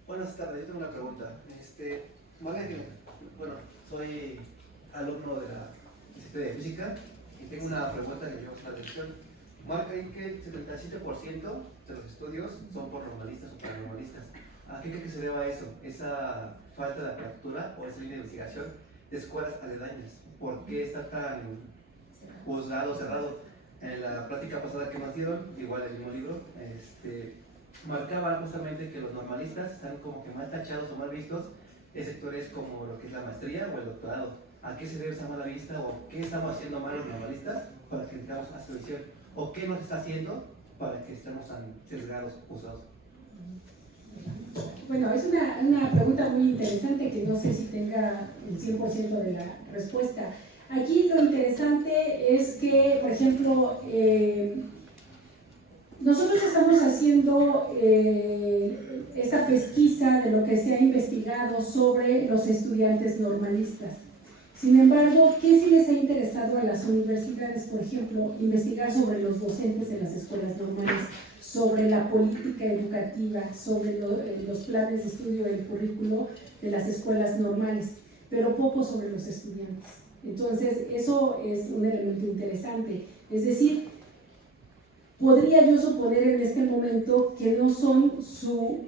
Buenas tardes, yo tengo una pregunta. Bueno, soy alumno de la Instituto de Física y tengo una pregunta que me llama la atención. Marca ahí que el 77% de los estudios son por normalistas o paranormalistas. ¿A qué cree que se deba eso? Esa falta de apertura o esa línea de investigación de escuelas aledañas. ¿Por qué está tan juzgado, cerrado? En la plática pasada que nos dieron, igual el mismo libro, marcaba justamente que los normalistas están como que mal tachados o mal vistos en sectores como lo que es la maestría o el doctorado. ¿A qué se debe esa mala vista o qué estamos haciendo mal los normalistas para que tengamos a su visión? ¿O qué nos está haciendo para que estemos tan sesgados o juzgados? Bueno, es una pregunta muy interesante que no sé si tenga el 100% de la respuesta. Aquí lo interesante es que, por ejemplo, nosotros estamos haciendo esta pesquisa de lo que se ha investigado sobre los estudiantes normalistas. Sin embargo, ¿qué sí les ha interesado a las universidades? Por ejemplo, investigar sobre los docentes en las escuelas normales, sobre la política educativa, sobre los planes de estudio del currículo de las escuelas normales, pero poco sobre los estudiantes. Entonces, eso es un elemento interesante. Es decir, podría yo suponer en este momento que no son su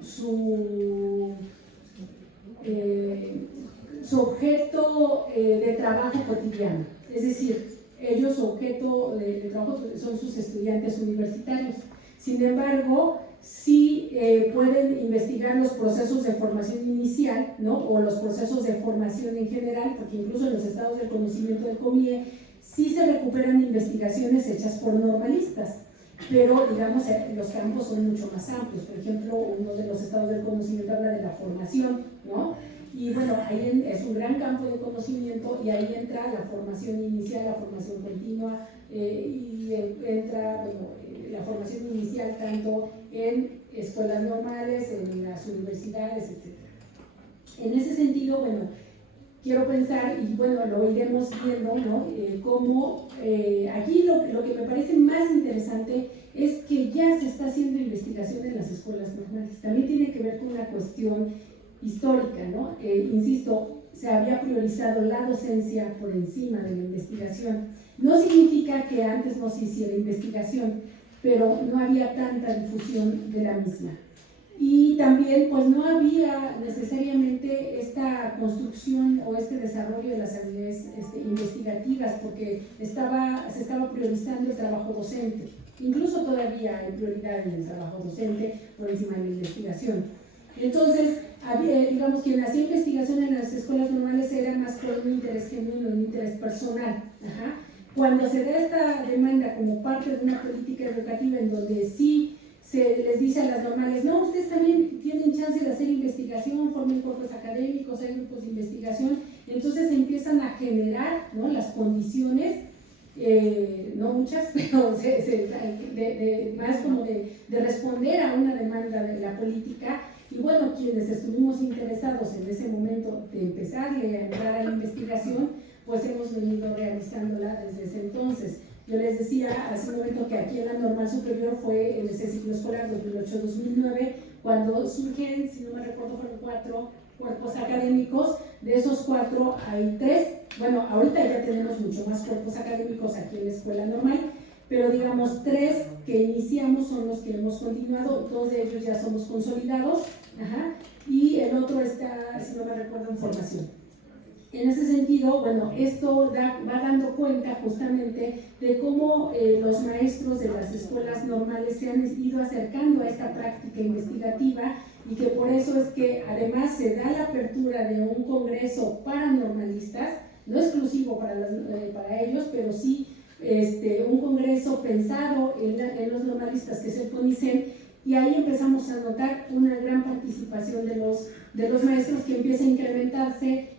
objeto de trabajo cotidiano. Es decir, ellos su objeto de trabajo son sus estudiantes universitarios. Sin embargo, sí pueden investigar los procesos de formación inicial, ¿no? O los procesos de formación en general, porque incluso en los estados del conocimiento del COMIE sí se recuperan investigaciones hechas por normalistas, pero digamos los campos son mucho más amplios. Por ejemplo, uno de los estados del conocimiento habla de la formación, ¿no? Y bueno, ahí es un gran campo de conocimiento y ahí entra la formación inicial, la formación continua y entra la formación inicial tanto en escuelas normales, en las universidades, etc. En ese sentido, bueno, quiero pensar, y bueno, lo iremos viendo, ¿no? Cómo aquí lo que me parece más interesante es que ya se está haciendo investigación en las escuelas normales. También tiene que ver con una cuestión histórica, ¿no? Insisto, se había priorizado la docencia por encima de la investigación. No significa que antes no se hiciera investigación, pero no había tanta difusión de la misma. Y también pues no había necesariamente esta construcción o este desarrollo de las habilidades investigativas, porque se estaba priorizando el trabajo docente. Incluso todavía hay prioridad en el trabajo docente por encima de la investigación. Entonces, digamos, quien hacía investigación en las escuelas normales era más por un interés genuino, un interés personal. Ajá. Cuando se da esta demanda como parte de una política educativa en donde sí se les dice a las normales, no, ustedes también tienen chance de hacer investigación, formen cuerpos académicos, hay grupos de investigación, entonces se empiezan a generar, ¿no?, las condiciones, no muchas, pero más como de responder a una demanda de la política. Y bueno, quienes estuvimos interesados en ese momento de empezarle a entrar a la investigación, pues hemos venido realizándola desde ese entonces. Yo les decía hace un momento que aquí en la normal superior fue en ese ciclo escolar 2008-2009, cuando surgen, si no me recuerdo, fueron 4 cuerpos académicos. De esos 4 hay 3, bueno, ahorita ya tenemos mucho más cuerpos académicos aquí en la escuela normal, pero digamos 3 que iniciamos son los que hemos continuado, 2 de ellos ya somos consolidados, ajá, y el otro está, si no me recuerdo, en formación. En ese sentido, bueno, esto va dando cuenta justamente de cómo los maestros de las escuelas normales se han ido acercando a esta práctica investigativa y que por eso es que además se da la apertura de un congreso para normalistas, no exclusivo para ellos, pero sí un congreso pensado en los normalistas, que es el CONICEN, y ahí empezamos a notar una gran participación de los maestros que empieza a incrementarse.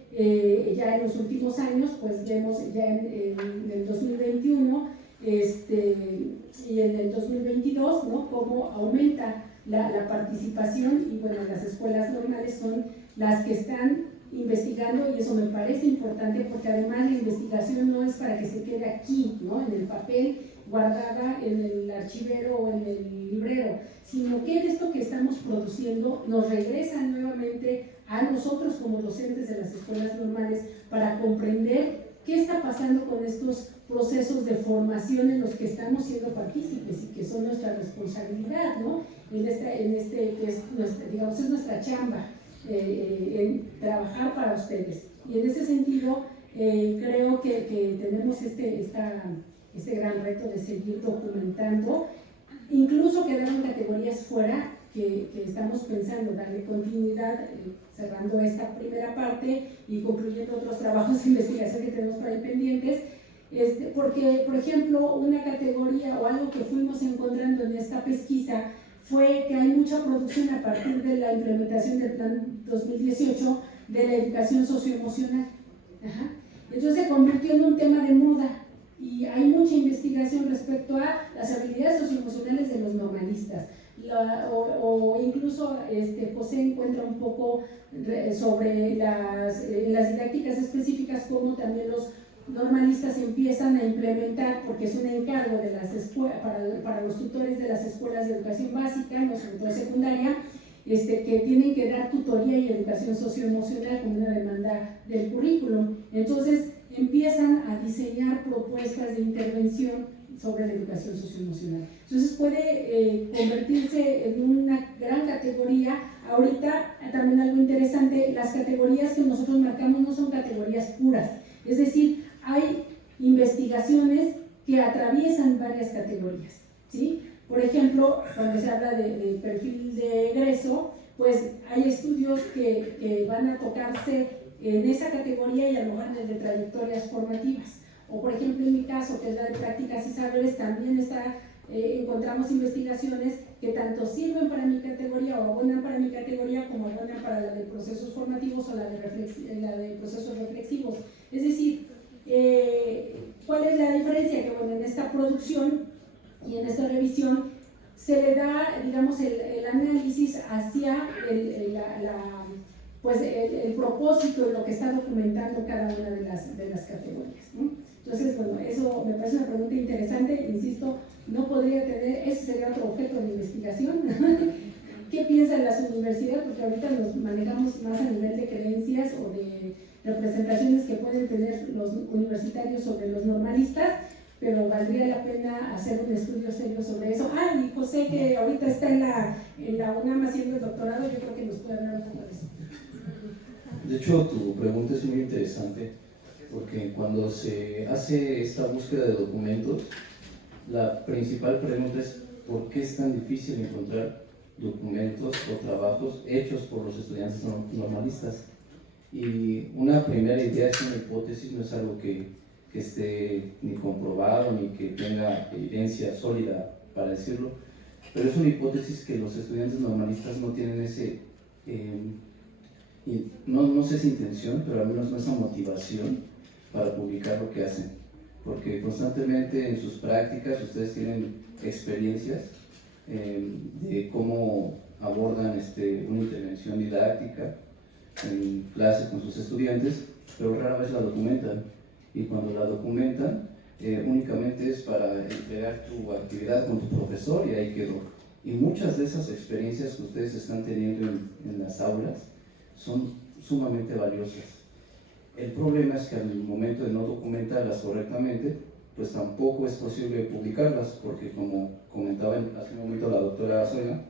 Ya en los últimos años, pues vemos ya en el 2021 y en el 2022, ¿no?, cómo aumenta la participación, y bueno, las escuelas normales son las que están investigando, y eso me parece importante porque además la investigación no es para que se quede aquí, ¿no?, en el papel, guardada en el archivero o en el librero, sino que esto que estamos produciendo nos regresa nuevamente a nosotros como docentes de las escuelas normales para comprender qué está pasando con estos procesos de formación en los que estamos siendo partícipes y que son nuestra responsabilidad, ¿no? Que es nuestra, digamos, es nuestra chamba, en trabajar para ustedes. Y en ese sentido, creo que tenemos este gran reto de seguir documentando. Incluso quedaron categorías fuera que estamos pensando darle continuidad, cerrando esta primera parte y concluyendo otros trabajos de investigación que tenemos para pendientes, porque, por ejemplo, una categoría o algo que fuimos encontrando en esta pesquisa fue que hay mucha producción a partir de la implementación del Plan 2018 de la educación socioemocional. Ajá. Entonces se convirtió en un tema de moda y hay mucha investigación respecto a las habilidades socioemocionales de los normalistas. O incluso José encuentra un poco sobre las didácticas específicas cómo también los normalistas empiezan a implementar, porque es un encargo de las escuelas, para los tutores de las escuelas de educación básica, no sobre todo secundaria, que tienen que dar tutoría y educación socioemocional como una demanda del currículum. Entonces empiezan a diseñar propuestas de intervención sobre la educación socioemocional. Entonces puede convertirse en una gran categoría. Ahorita también algo interesante, las categorías que nosotros marcamos no son categorías puras, es decir, hay investigaciones que atraviesan varias categorías, ¿sí? Por ejemplo, cuando se habla de perfil de egreso, pues hay estudios que van a tocarse en esa categoría y a lo mejor desde trayectorias formativas. O por ejemplo en mi caso, que es la de prácticas y saberes, también encontramos investigaciones que tanto sirven para mi categoría o abonan para mi categoría como abonan para la de procesos formativos o la de procesos reflexivos. Es decir, ¿cuál es la diferencia? Que bueno, en esta producción y en esta revisión se le da, digamos, el análisis hacia el propósito de lo que está documentando cada una de las categorías, ¿no? Entonces, bueno, eso me parece una pregunta interesante, insisto, no podría tener, ese sería otro objeto de investigación. ¿Qué piensan las universidades? Porque ahorita nos manejamos más a nivel de creencias o de representaciones que pueden tener los universitarios sobre los normalistas, pero valdría la pena hacer un estudio serio sobre eso. Y José, que ahorita está en la UNAM haciendo el doctorado, yo creo que nos puede hablar un poco de eso. De hecho, tu pregunta es muy interesante, porque cuando se hace esta búsqueda de documentos, la principal pregunta es ¿por qué es tan difícil encontrar documentos o trabajos hechos por los estudiantes normalistas? Y una primera idea es una hipótesis, no es algo que esté ni comprobado ni que tenga evidencia sólida para decirlo, pero es una hipótesis que los estudiantes normalistas no tienen ese, no sé si intención, pero al menos no esa motivación para publicar lo que hacen, porque constantemente en sus prácticas ustedes tienen experiencias de cómo abordan una intervención didáctica en clase con sus estudiantes, pero rara vez la documentan. Y cuando la documentan, únicamente es para entregar tu actividad con tu profesor y ahí quedó. Y muchas de esas experiencias que ustedes están teniendo en las aulas son sumamente valiosas. El problema es que al momento de no documentarlas correctamente, pues tampoco es posible publicarlas, porque como comentaba hace un momento la doctora Zoila,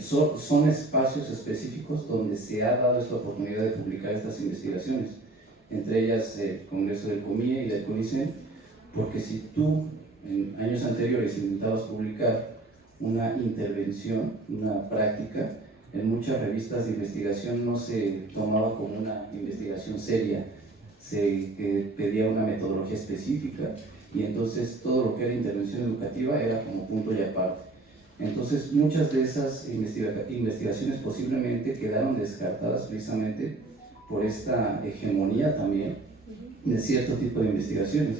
son espacios específicos donde se ha dado esta oportunidad de publicar estas investigaciones, entre ellas el Congreso del COMIE y del CONICET, porque si tú en años anteriores intentabas publicar una intervención, una práctica, en muchas revistas de investigación no se tomaba como una investigación seria, se pedía una metodología específica y entonces todo lo que era intervención educativa era como punto y aparte. Entonces muchas de esas investigaciones posiblemente quedaron descartadas precisamente por esta hegemonía también de cierto tipo de investigaciones.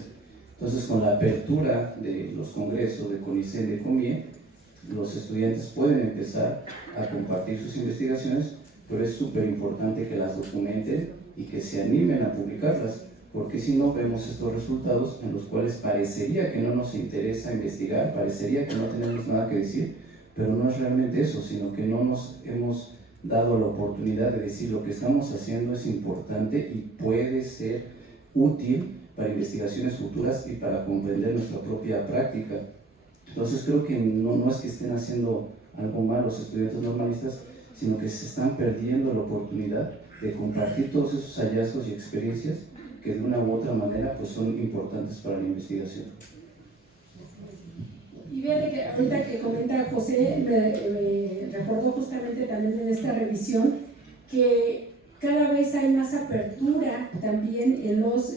Entonces con la apertura de los congresos de CONICET y de COMIE, los estudiantes pueden empezar a compartir sus investigaciones, pero es súper importante que las documenten y que se animen a publicarlas, porque si no vemos estos resultados en los cuales parecería que no nos interesa investigar, parecería que no tenemos nada que decir, pero no es realmente eso, sino que no nos hemos dado la oportunidad de decir lo que estamos haciendo es importante y puede ser útil para investigaciones futuras y para comprender nuestra propia práctica. Entonces creo que no es que estén haciendo algo mal los estudiantes normalistas, sino que se están perdiendo la oportunidad de compartir todos esos hallazgos y experiencias que de una u otra manera pues son importantes para la investigación. Y fíjate que ahorita que comenta José, me recordó justamente también en esta revisión que cada vez hay más apertura también en los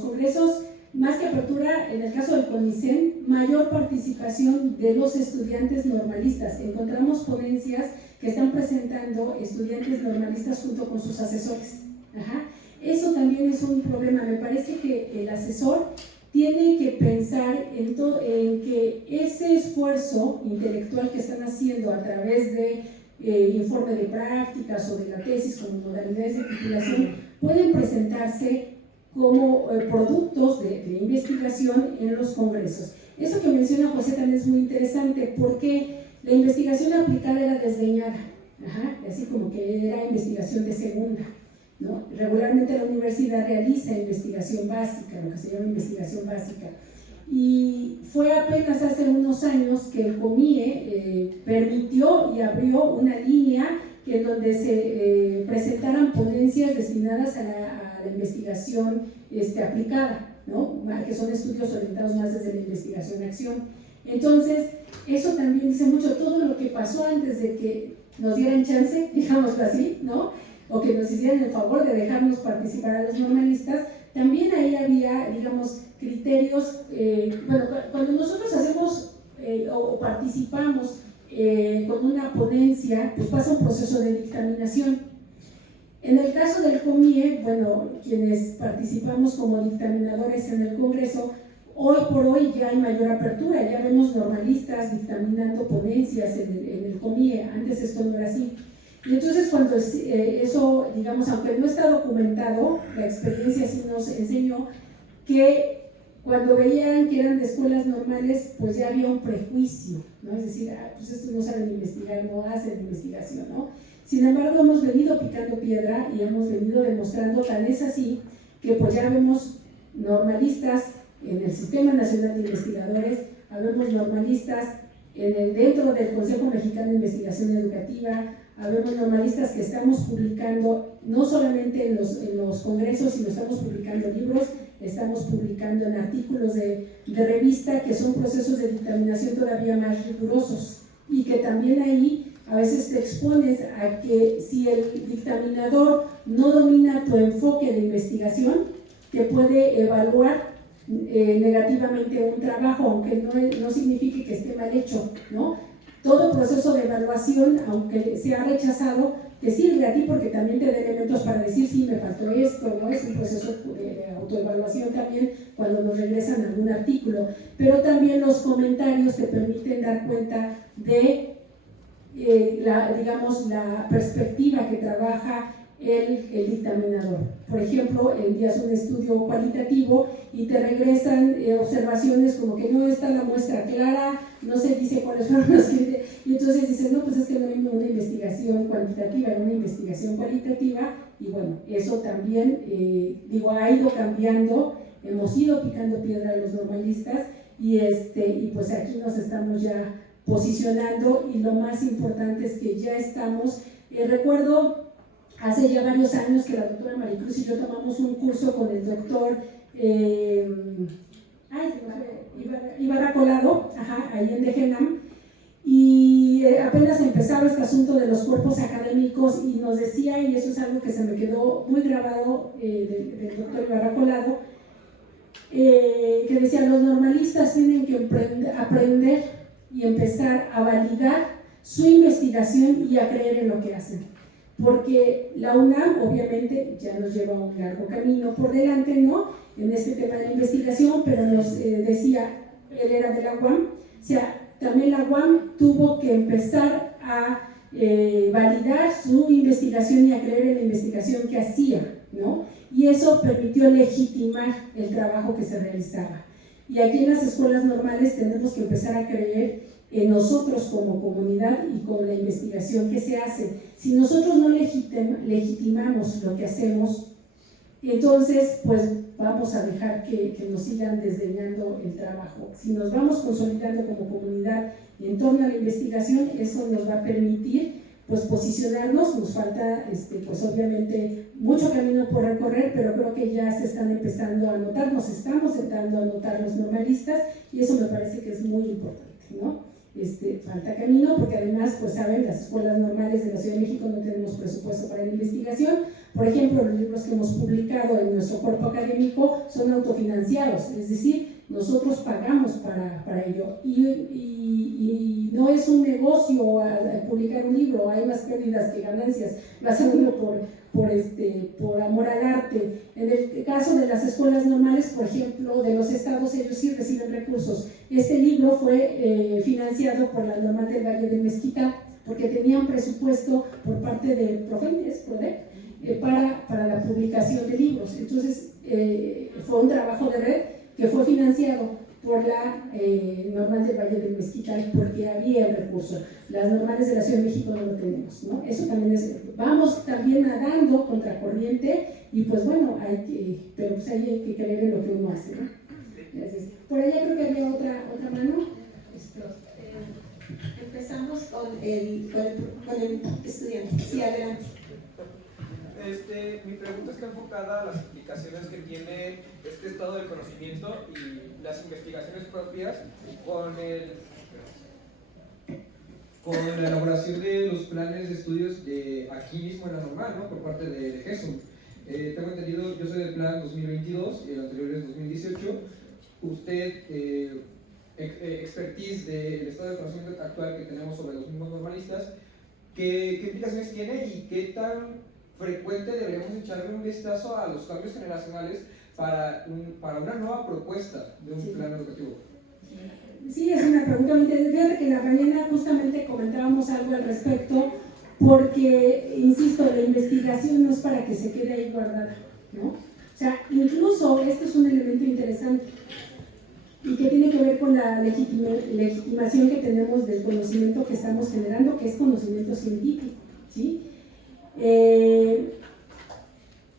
congresos, más que apertura, en el caso del CONICET, mayor participación de los estudiantes normalistas. Encontramos ponencias que están presentando estudiantes normalistas junto con sus asesores. Eso también es un problema. Me parece que el asesor tiene que pensar en que ese esfuerzo intelectual que están haciendo a través de informe de prácticas o de la tesis como modalidades de titulación pueden presentarse como productos de investigación en los congresos. Eso que menciona José también es muy interesante porque la investigación aplicada era desdeñada, así como que era investigación de segunda, ¿no? Regularmente la universidad realiza investigación básica, lo que se llama investigación básica, Y fue apenas hace unos años que el COMIE permitió y abrió una línea en donde se presentaran ponencias destinadas a la investigación aplicada, ¿no? Que son estudios orientados más desde la investigación-acción. Entonces, eso también dice mucho, todo lo que pasó antes de que nos dieran chance, digámoslo así, ¿no? O que nos hicieran el favor de dejarnos participar a los normalistas, también ahí había, digamos, criterios, bueno, cuando nosotros hacemos o participamos con una ponencia, pues pasa un proceso de dictaminación. En el caso del COMIE, bueno, quienes participamos como dictaminadores en el Congreso, hoy por hoy ya hay mayor apertura, ya vemos normalistas dictaminando ponencias en el COMIE, antes esto no era así. Y entonces cuando eso, digamos, aunque no está documentado, la experiencia sí nos enseñó que cuando veían que eran de escuelas normales, pues ya había un prejuicio, ¿no? Es decir, pues estos no saben investigar, no hacen investigación, ¿no? Sin embargo, hemos venido picando piedra y hemos venido demostrando, tan es así, que pues ya vemos normalistas en el Sistema Nacional de Investigadores, habemos normalistas dentro del Consejo Mexicano de Investigación Educativa, habemos normalistas que estamos publicando, no solamente en los congresos, sino estamos publicando libros, estamos publicando en artículos de revista, que son procesos de dictaminación todavía más rigurosos, y que también ahí a veces te expones a que si el dictaminador no domina tu enfoque de investigación, te puede evaluar negativamente un trabajo, aunque no signifique que esté mal hecho, ¿no? Todo proceso de evaluación, aunque sea rechazado, te sirve a ti porque también te da elementos para decir, sí, me faltó esto, ¿no? Es un proceso de autoevaluación también cuando nos regresan algún artículo, pero también los comentarios te permiten dar cuenta de digamos, la perspectiva que trabaja el dictaminador. Por ejemplo, envías un estudio cualitativo y te regresan observaciones como que no está la muestra clara, no se dice cuáles fueron los que... Y entonces dices, no, pues es que no hay una investigación cuantitativa, hay una investigación cualitativa, y bueno, eso también, ha ido cambiando, hemos ido picando piedra a los normalistas, y pues aquí nos estamos ya posicionando, y lo más importante es que ya estamos, recuerdo hace ya varios años que la doctora Maricruz y yo tomamos un curso con el doctor Ibarra Colado, ahí en DGNAM, y apenas empezaba este asunto de los cuerpos académicos, y nos decía, y eso es algo que se me quedó muy grabado del doctor Ibarra Colado, que decía, los normalistas tienen que aprender y empezar a validar su investigación y a creer en lo que hacen, porque la UNAM obviamente ya nos lleva un largo camino por delante, ¿no?, en este tema de la investigación, pero nos decía, él era de la UAM, o sea, también la UAM tuvo que empezar a validar su investigación y a creer en la investigación que hacía, ¿no?, y eso permitió legitimar el trabajo que se realizaba. Y aquí en las escuelas normales tenemos que empezar a creer en nosotros como comunidad y con la investigación que se hace. Si nosotros no legitimamos lo que hacemos, entonces pues vamos a dejar que nos sigan desdeñando el trabajo. Si nos vamos consolidando como comunidad en torno a la investigación, eso nos va a permitir pues posicionarnos. Nos falta pues obviamente mucho camino por recorrer, pero creo que ya se están empezando a notar, nos estamos sentando a notar los normalistas, y eso me parece que es muy importante, ¿no? Falta camino, porque además, pues saben, las escuelas normales de la Ciudad de México no tenemos presupuesto para la investigación. Por ejemplo, los libros que hemos publicado en nuestro cuerpo académico son autofinanciados, es decir, nosotros pagamos para ello, y no es un negocio al publicar un libro, hay más pérdidas que ganancias, lo hace uno por amor al arte. En el caso de las escuelas normales, por ejemplo, de los estados, ellos sí reciben recursos. Este libro fue financiado por la Normal del Valle del Mezquital, porque tenían presupuesto por parte de Profentes, para la publicación de libros. Entonces, fue un trabajo de red que fue financiado por la Normal del Valle del Mezquital, porque había el recurso. Las normales de la Ciudad de México no lo tenemos, ¿no? Eso también vamos también nadando contra corriente, y pues bueno, pero pues hay que creer en lo que uno hace, ¿no? Gracias. Por allá creo que había otra mano. Empezamos con el estudiante. Sí, adelante. Mi pregunta está enfocada a las implicaciones que tiene este estado del conocimiento y las investigaciones propias con la elaboración de los planes de estudios de aquí mismo en la normal, ¿no? Por parte de GESUM. Tengo entendido, yo soy del plan 2022 y el anterior es 2018. Usted, expertise del estado de conocimiento actual que tenemos sobre los mismos normalistas, ¿qué implicaciones tiene y qué tan frecuente deberíamos echarle un vistazo a los cambios generacionales para una nueva propuesta de un plan educativo? Sí, es una pregunta muy interesante. Fíjate que en la mañana justamente comentábamos algo al respecto, porque, insisto, la investigación no es para que se quede ahí guardada, ¿no? O sea, incluso esto es un elemento interesante y que tiene que ver con la legitimación que tenemos del conocimiento que estamos generando, que es conocimiento científico, ¿sí?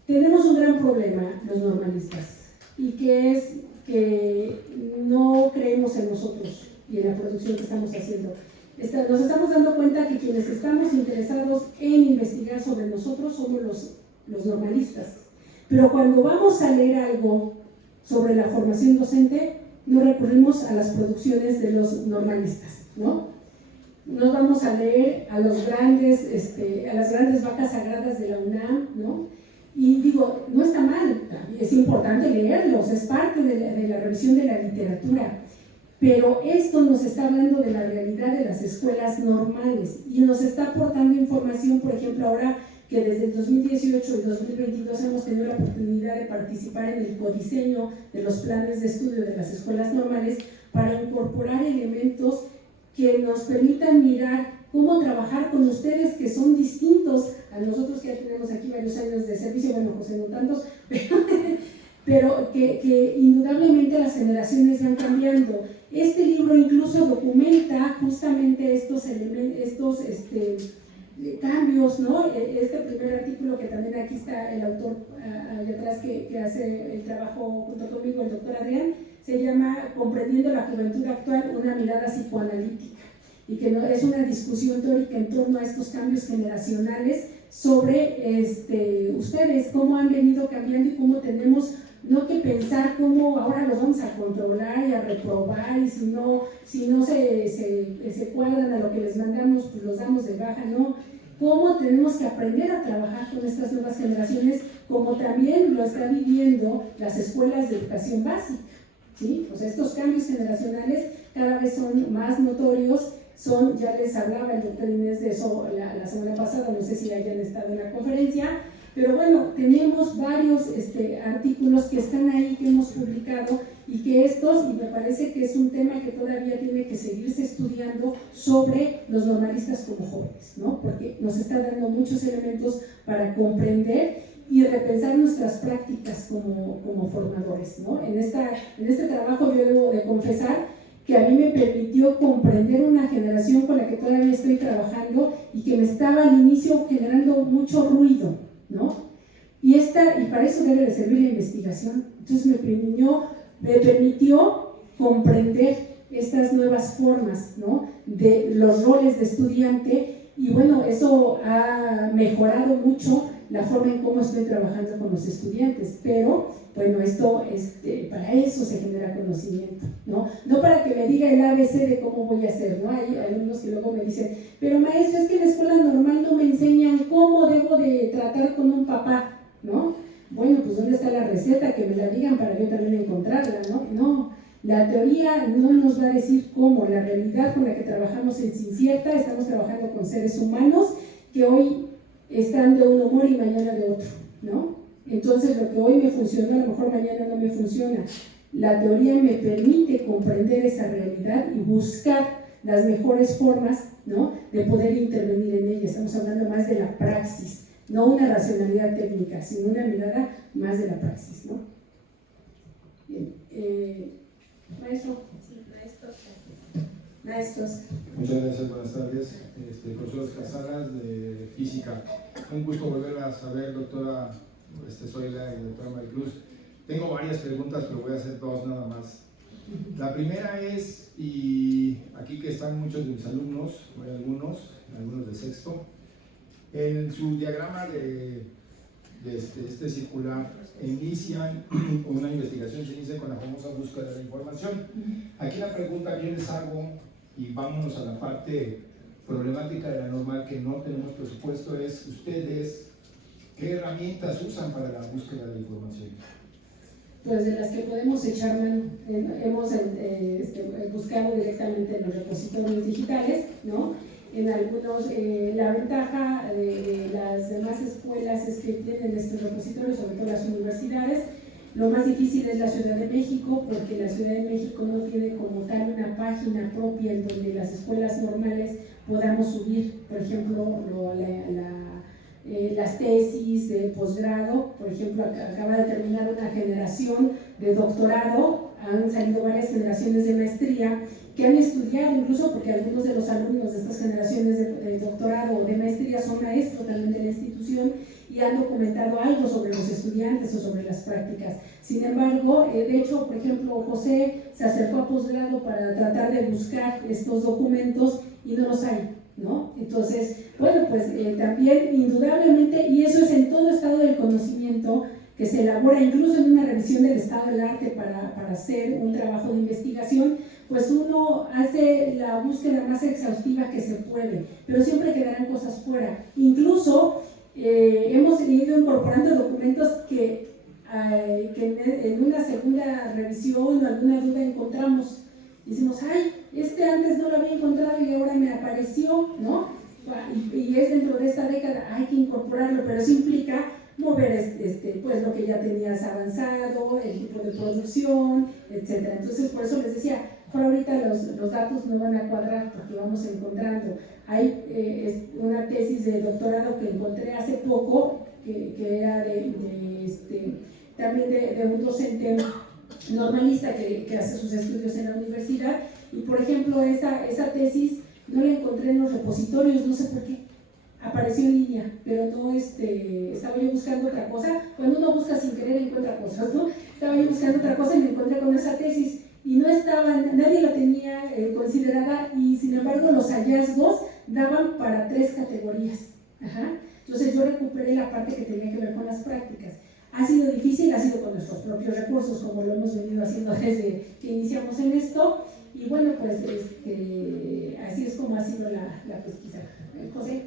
Tenemos un gran problema los normalistas, y que es que no creemos en nosotros y en la producción que estamos haciendo. Nos estamos dando cuenta que quienes estamos interesados en investigar sobre nosotros somos los normalistas, pero cuando vamos a leer algo sobre la formación docente, no recurrimos a las producciones de los normalistas, ¿no? Nos vamos a leer a las grandes vacas sagradas de la UNAM, ¿no? Y digo, no está mal, es importante leerlos, es parte de la revisión de la literatura, pero esto nos está hablando de la realidad de las escuelas normales y nos está aportando información, por ejemplo, ahora que desde el 2018 y 2022 hemos tenido la oportunidad de participar en el codiseño de los planes de estudio de las escuelas normales para incorporar elementos que nos permitan mirar cómo trabajar con ustedes que son distintos a nosotros que ya tenemos aquí varios años de servicio, bueno, José no tantos, pero que indudablemente las generaciones van cambiando. Este libro incluso documenta justamente estos elementos, cambios, ¿no? Este primer artículo que también aquí está el autor allá atrás que hace el trabajo junto conmigo, el doctor Adrián, se llama Comprendiendo la Juventud Actual, una mirada psicoanalítica, y que es una discusión teórica en torno a estos cambios generacionales sobre ustedes, cómo han venido cambiando y cómo tenemos no que pensar cómo ahora los vamos a controlar y a reprobar, y si no se cuadran a lo que les mandamos, pues los damos de baja, ¿no? Cómo tenemos que aprender a trabajar con estas nuevas generaciones, como también lo están viviendo las escuelas de educación básica, ¿sí? O sea, estos cambios generacionales cada vez son más notorios. Ya les hablaba el doctor Inés de eso la semana pasada, no sé si hayan estado en la conferencia, pero bueno, tenemos varios artículos que están ahí, que hemos publicado, y me parece que es un tema que todavía tiene que seguirse estudiando sobre los normalistas como jóvenes, ¿no? Porque nos está dando muchos elementos para comprender y repensar nuestras prácticas como formadores, ¿no? En este trabajo yo debo de confesar que a mí me permitió comprender una generación con la que todavía estoy trabajando y que me estaba al inicio generando mucho ruido, ¿no? Y para eso debe de servir la investigación. Entonces me permitió comprender estas nuevas formas, ¿no? De los roles de estudiante, y bueno, eso ha mejorado mucho la forma en cómo estoy trabajando con los estudiantes, pero bueno, para eso se genera conocimiento, ¿no? No para que me diga el ABC de cómo voy a hacer, ¿no? Hay alumnos que luego me dicen, pero maestro, es que en la escuela normal no me enseñan cómo debo de tratar con un papá, ¿no? Bueno, pues ¿dónde está la receta? Que me la digan para yo también encontrarla, ¿no? No, la teoría no nos va a decir cómo. La realidad con la que trabajamos es incierta. Estamos trabajando con seres humanos que hoy están de un humor y mañana de otro, ¿no? Entonces lo que hoy me funcionó, a lo mejor mañana no me funciona. La teoría me permite comprender esa realidad y buscar las mejores formas, ¿no? De poder intervenir en ella. Estamos hablando más de la praxis, no una racionalidad técnica, sino una mirada más de la praxis, ¿no? Bien, maestro. Sí, maestros. Muchas gracias, buenas tardes. Profesor Oscar Salas, de Física. Un gusto volver a saber, doctora Zoila y doctora Maricruz. Tengo varias preguntas, pero voy a hacer dos nada más. La primera es, y aquí que están muchos de mis alumnos, o hay algunos de sexto, en su diagrama de este circular inician una investigación, se inicia con la famosa búsqueda de la información. Aquí la pregunta que yo les hago, y vámonos a la parte problemática de la normal, que no tenemos presupuesto, es ustedes, ¿qué herramientas usan para la búsqueda de la información? Pues de las que podemos echar mano. Hemos buscado directamente en los repositorios digitales, ¿no? En algunos, la ventaja de las demás escuelas es que tienen estos repositorios, sobre todo las universidades. Lo más difícil es la Ciudad de México, porque la Ciudad de México no tiene como tal una página propia en donde las escuelas normales podamos subir, por ejemplo, las tesis de posgrado. Por ejemplo, acaba de terminar una generación de doctorado, han salido varias generaciones de maestría que han estudiado, incluso porque algunos de los alumnos de estas generaciones de doctorado o de maestría son maestros también de la institución y han documentado algo sobre los estudiantes o sobre las prácticas. Sin embargo, de hecho, por ejemplo, José se acercó a posgrado para tratar de buscar estos documentos y no los hay, ¿no? Entonces, bueno, pues también indudablemente, y eso es en todo estado del conocimiento que se elabora, incluso en una revisión del estado del arte para hacer un trabajo de investigación, pues uno hace la búsqueda más exhaustiva que se puede, pero siempre quedarán cosas fuera. Incluso hemos ido incorporando documentos que en una segunda revisión o alguna duda encontramos. Decimos, ay, antes no lo había encontrado y ahora me apareció, ¿no? Y es dentro de esta década, hay que incorporarlo, pero eso implica mover pues lo que ya tenías avanzado, el tipo de producción, etc. Entonces, por eso les decía, ahorita los datos no van a cuadrar porque vamos encontrando. Hay una tesis de doctorado que encontré hace poco, que era también de un docente normalista que hace sus estudios en la universidad, y por ejemplo esa tesis no la encontré en los repositorios, no sé por qué. Apareció en línea, pero no estaba yo buscando otra cosa. Cuando uno busca sin querer encuentra cosas, ¿no? Estaba yo buscando otra cosa y me encontré con esa tesis y no estaba, nadie la tenía considerada, y sin embargo los hallazgos daban para 3 categorías. Ajá. Entonces yo recuperé la parte que tenía que ver con las prácticas. Ha sido difícil, ha sido con nuestros propios recursos, como lo hemos venido haciendo desde que iniciamos en esto, y bueno, pues así es como ha sido la pesquisa. José.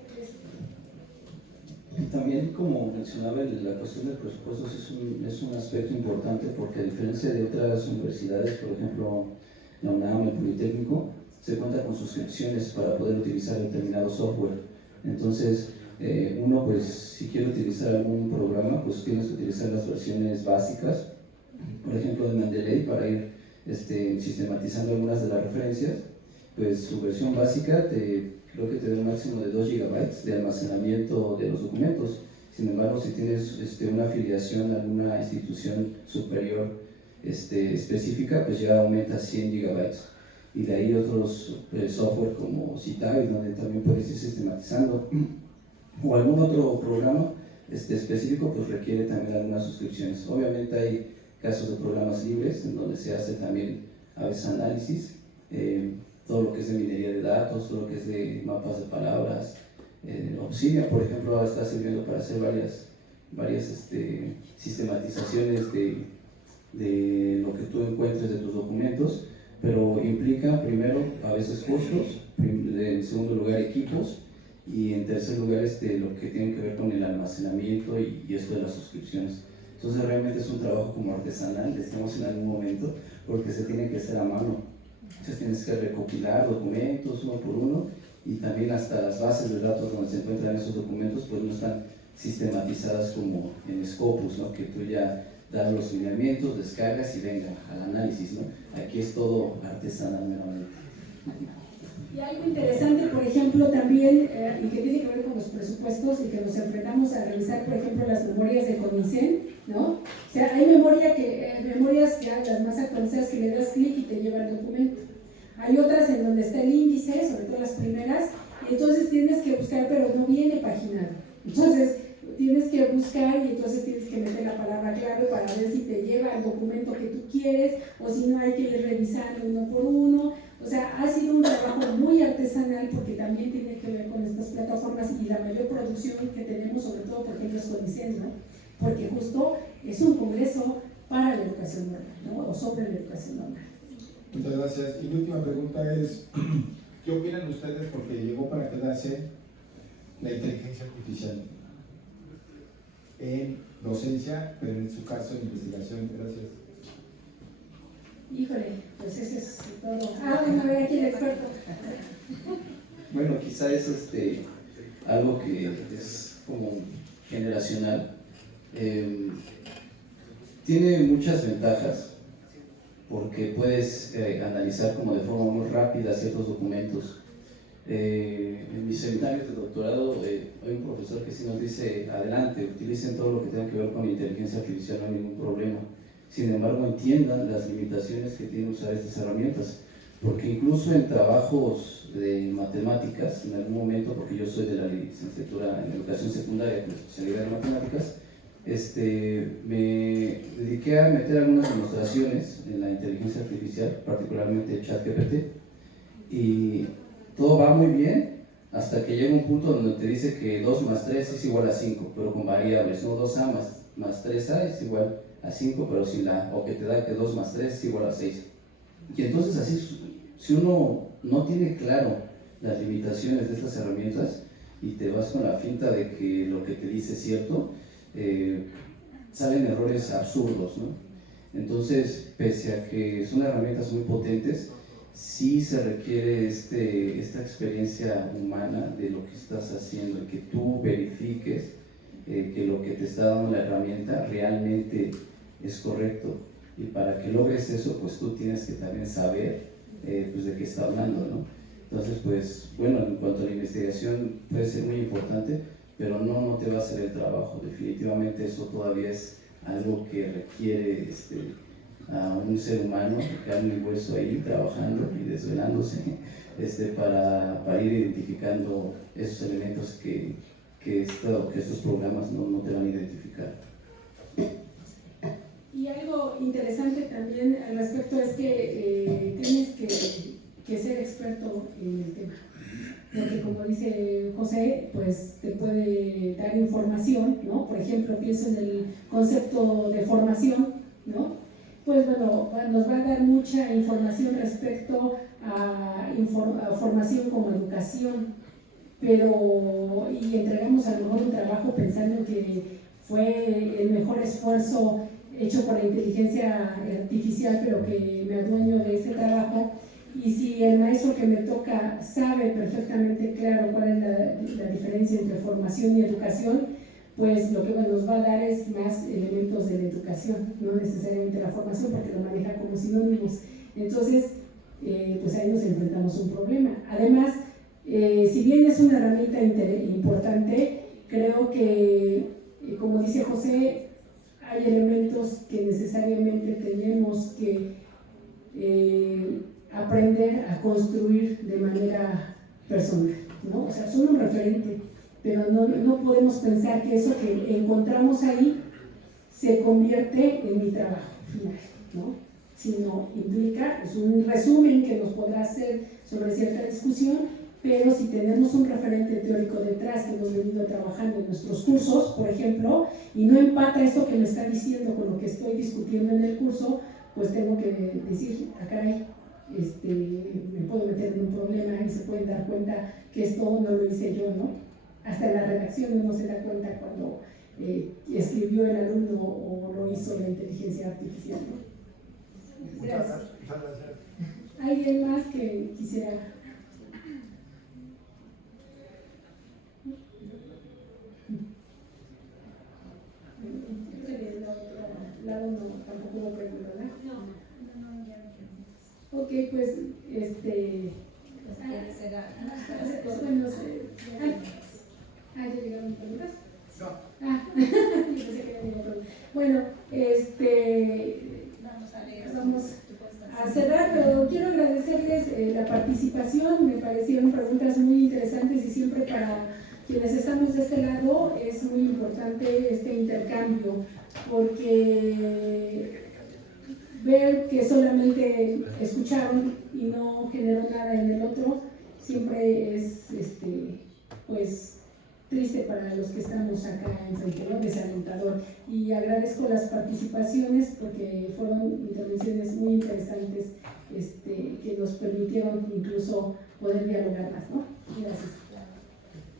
También, como mencionaba, la cuestión del presupuesto es un aspecto importante, porque a diferencia de otras universidades, por ejemplo la UNAM, el Politécnico, se cuenta con suscripciones para poder utilizar determinado software. Entonces, uno, pues, si quiere utilizar algún programa, pues tienes que utilizar las versiones básicas, por ejemplo de Mendeley, para ir sistematizando algunas de las referencias. Pues su versión básica creo que te da un máximo de 2 GB de almacenamiento de los documentos. Sin embargo, si tienes una afiliación a alguna institución superior específica, pues ya aumenta a 100 GB. Y de ahí otros software como Citavi, donde también puedes ir sistematizando, o algún otro programa específico, pues requiere también algunas suscripciones. Obviamente hay casos de programas libres en donde se hace también a veces análisis, todo lo que es de minería de datos, todo lo que es de mapas de palabras. Obsidian, por ejemplo, ahora está sirviendo para hacer varias sistematizaciones de lo que tú encuentres de tus documentos, pero implica primero a veces costos, en segundo lugar equipos, y en tercer lugar lo que tiene que ver con el almacenamiento y esto de las suscripciones. Entonces realmente es un trabajo como artesanal, decíamos en algún momento, porque se tiene que hacer a mano. Entonces tienes que recopilar documentos uno por uno, y también hasta las bases de datos donde se encuentran esos documentos pues no están sistematizadas como en Scopus, ¿no? Que tú ya das los lineamientos, descargas y venga al análisis, ¿no? Aquí es todo artesanal meramente. Y algo interesante, por ejemplo, también, y que tiene que ver con los presupuestos, y que nos enfrentamos a revisar, por ejemplo, las memorias de CONICEN, ¿no? O sea, hay memorias ya las más actualizadas que le das clic y te lleva el documento. Hay otras en donde está el índice, sobre todo las primeras, y entonces tienes que buscar, pero no viene paginado. Entonces, tienes que buscar y entonces tienes que meter la palabra clave para ver si te lleva al documento que tú quieres o si no hay que ir revisando uno por uno. O sea, ha sido un trabajo muy artesanal porque también tiene que ver con estas plataformas y la mayor producción que tenemos, sobre todo, por ejemplo, es Conicen, ¿no? Porque justo es un congreso para la educación normal, ¿no? O sobre la educación normal. Muchas gracias. Y mi última pregunta es, ¿qué opinan ustedes, porque llegó para quedarse, la inteligencia artificial en docencia, pero en su caso en investigación? Gracias. Híjole, pues ese es todo. Bueno, a ver aquí el experto. Bueno, quizá es algo que es como generacional. Tiene muchas ventajas porque puedes analizar como de forma muy rápida ciertos documentos. En mis seminarios de doctorado hay un profesor que sí nos dice: adelante, utilicen todo lo que tenga que ver con inteligencia artificial, no hay ningún problema. Sin embargo, entiendan las limitaciones que tiene usar estas herramientas, porque incluso en trabajos de matemáticas, en algún momento, porque yo soy de la licenciatura en educación secundaria con especialidad en matemáticas, me dediqué a meter algunas demostraciones en la inteligencia artificial, particularmente ChatGPT, y todo va muy bien hasta que llega un punto donde te dice que 2 más 3 es igual a 5, pero con variables, ¿no? 2a más 3a es igual a 5, pero sin la, o que te da que 2 más 3 es igual a 6. Y entonces así, si uno no tiene claro las limitaciones de estas herramientas y te vas con la finta de que lo que te dice es cierto, salen errores absurdos, ¿no? Entonces, pese a que son herramientas muy potentes, sí se requiere esta experiencia humana de lo que estás haciendo, y que tú verifiques que lo que te está dando la herramienta realmente es correcto. Y para que logres eso, pues tú tienes que también saber pues de qué está hablando, ¿no? Entonces, pues, bueno, en cuanto a la investigación puede ser muy importante, pero no te va a hacer el trabajo. Definitivamente eso todavía es algo que requiere a un ser humano, carne y hueso ahí, trabajando y desvelándose para ir identificando esos elementos que estos programas no te van a identificar. Y algo interesante también al respecto es que tienes que ser experto en el tema, porque como dice José, pues te puede dar información, ¿no? Por ejemplo, pienso en el concepto de formación, ¿no? Pues bueno, nos va a dar mucha información respecto a formación como educación, pero y entregamos a lo mejor un trabajo pensando que fue el mejor esfuerzo hecho por la inteligencia artificial, pero que me adueño de ese trabajo. Y si el maestro que me toca sabe perfectamente claro cuál es la diferencia entre formación y educación, pues lo que nos va a dar es más elementos de la educación, no necesariamente la formación, porque lo maneja como sinónimos. Entonces, pues ahí nos enfrentamos a un problema. Además, si bien es una herramienta importante, creo que, como dice José, hay elementos que necesariamente tenemos que aprender a construir de manera personal, ¿no? O sea, son un referente, pero no podemos pensar que eso que encontramos ahí se convierte en mi trabajo final, ¿no? Sino implica pues, un resumen que nos podrá hacer sobre cierta discusión, pero si tenemos un referente teórico detrás que hemos venido trabajando en nuestros cursos, por ejemplo, y no empata esto que me está diciendo con lo que estoy discutiendo en el curso, pues tengo que decir, caray, me puedo meter en un problema y se pueden dar cuenta que esto no lo hice yo, ¿no? Hasta en la redacción uno se da cuenta cuando escribió el alumno o lo hizo la inteligencia artificial, ¿no? Gracias. ¿Alguien más que quisiera? Lado no, tampoco hubo pregunta, ¿verdad? No, ya no. Ok, pues, bueno, ya llegaron preguntas. No. Yo pensé que ya llegó pregunta. Bueno, vamos a cerrar, pero quiero agradecerles la participación. Me parecieron preguntas muy interesantes y siempre para quienes estamos de este lado es muy importante este intercambio, porque ver que solamente escucharon y no generó nada en el otro siempre es pues triste para los que estamos acá enfrente, ¿no? Desalentador. Y agradezco las participaciones porque fueron intervenciones muy interesantes que nos permitieron incluso poder dialogar más, ¿no? Gracias.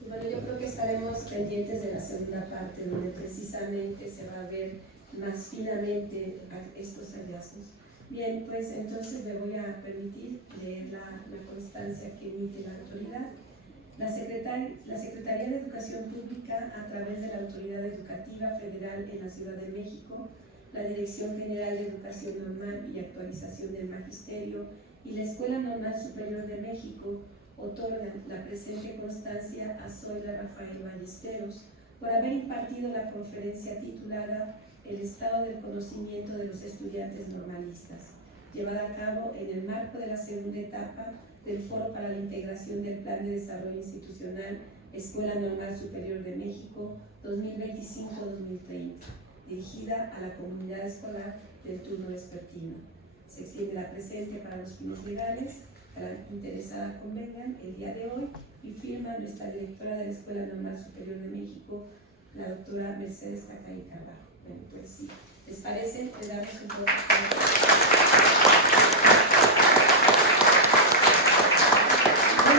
Bueno, yo creo que estaremos pendientes de la segunda parte, donde precisamente se va a ver más finamente estos hallazgos. Bien, pues entonces me voy a permitir leer la constancia que emite la autoridad. La Secretaría de Educación Pública, a través de la Autoridad Educativa Federal en la Ciudad de México, la Dirección General de Educación Normal y Actualización del Magisterio y la Escuela Normal Superior de México, otorgan la presente constancia a Zoila Rafael Ballesteros por haber impartido la conferencia titulada El estado del conocimiento de los estudiantes normalistas, llevada a cabo en el marco de la segunda etapa del Foro para la Integración del Plan de Desarrollo Institucional Escuela Normal Superior de México 2025-2030, dirigida a la comunidad escolar del turno vespertino. Se extiende la presente para los fines legales, para la interesada convengan el día de hoy y firma nuestra directora de la Escuela Normal Superior de México, la doctora Mercedes Tacay Carvalho. Bueno, pues sí, ¿les parece? Le damos un poco de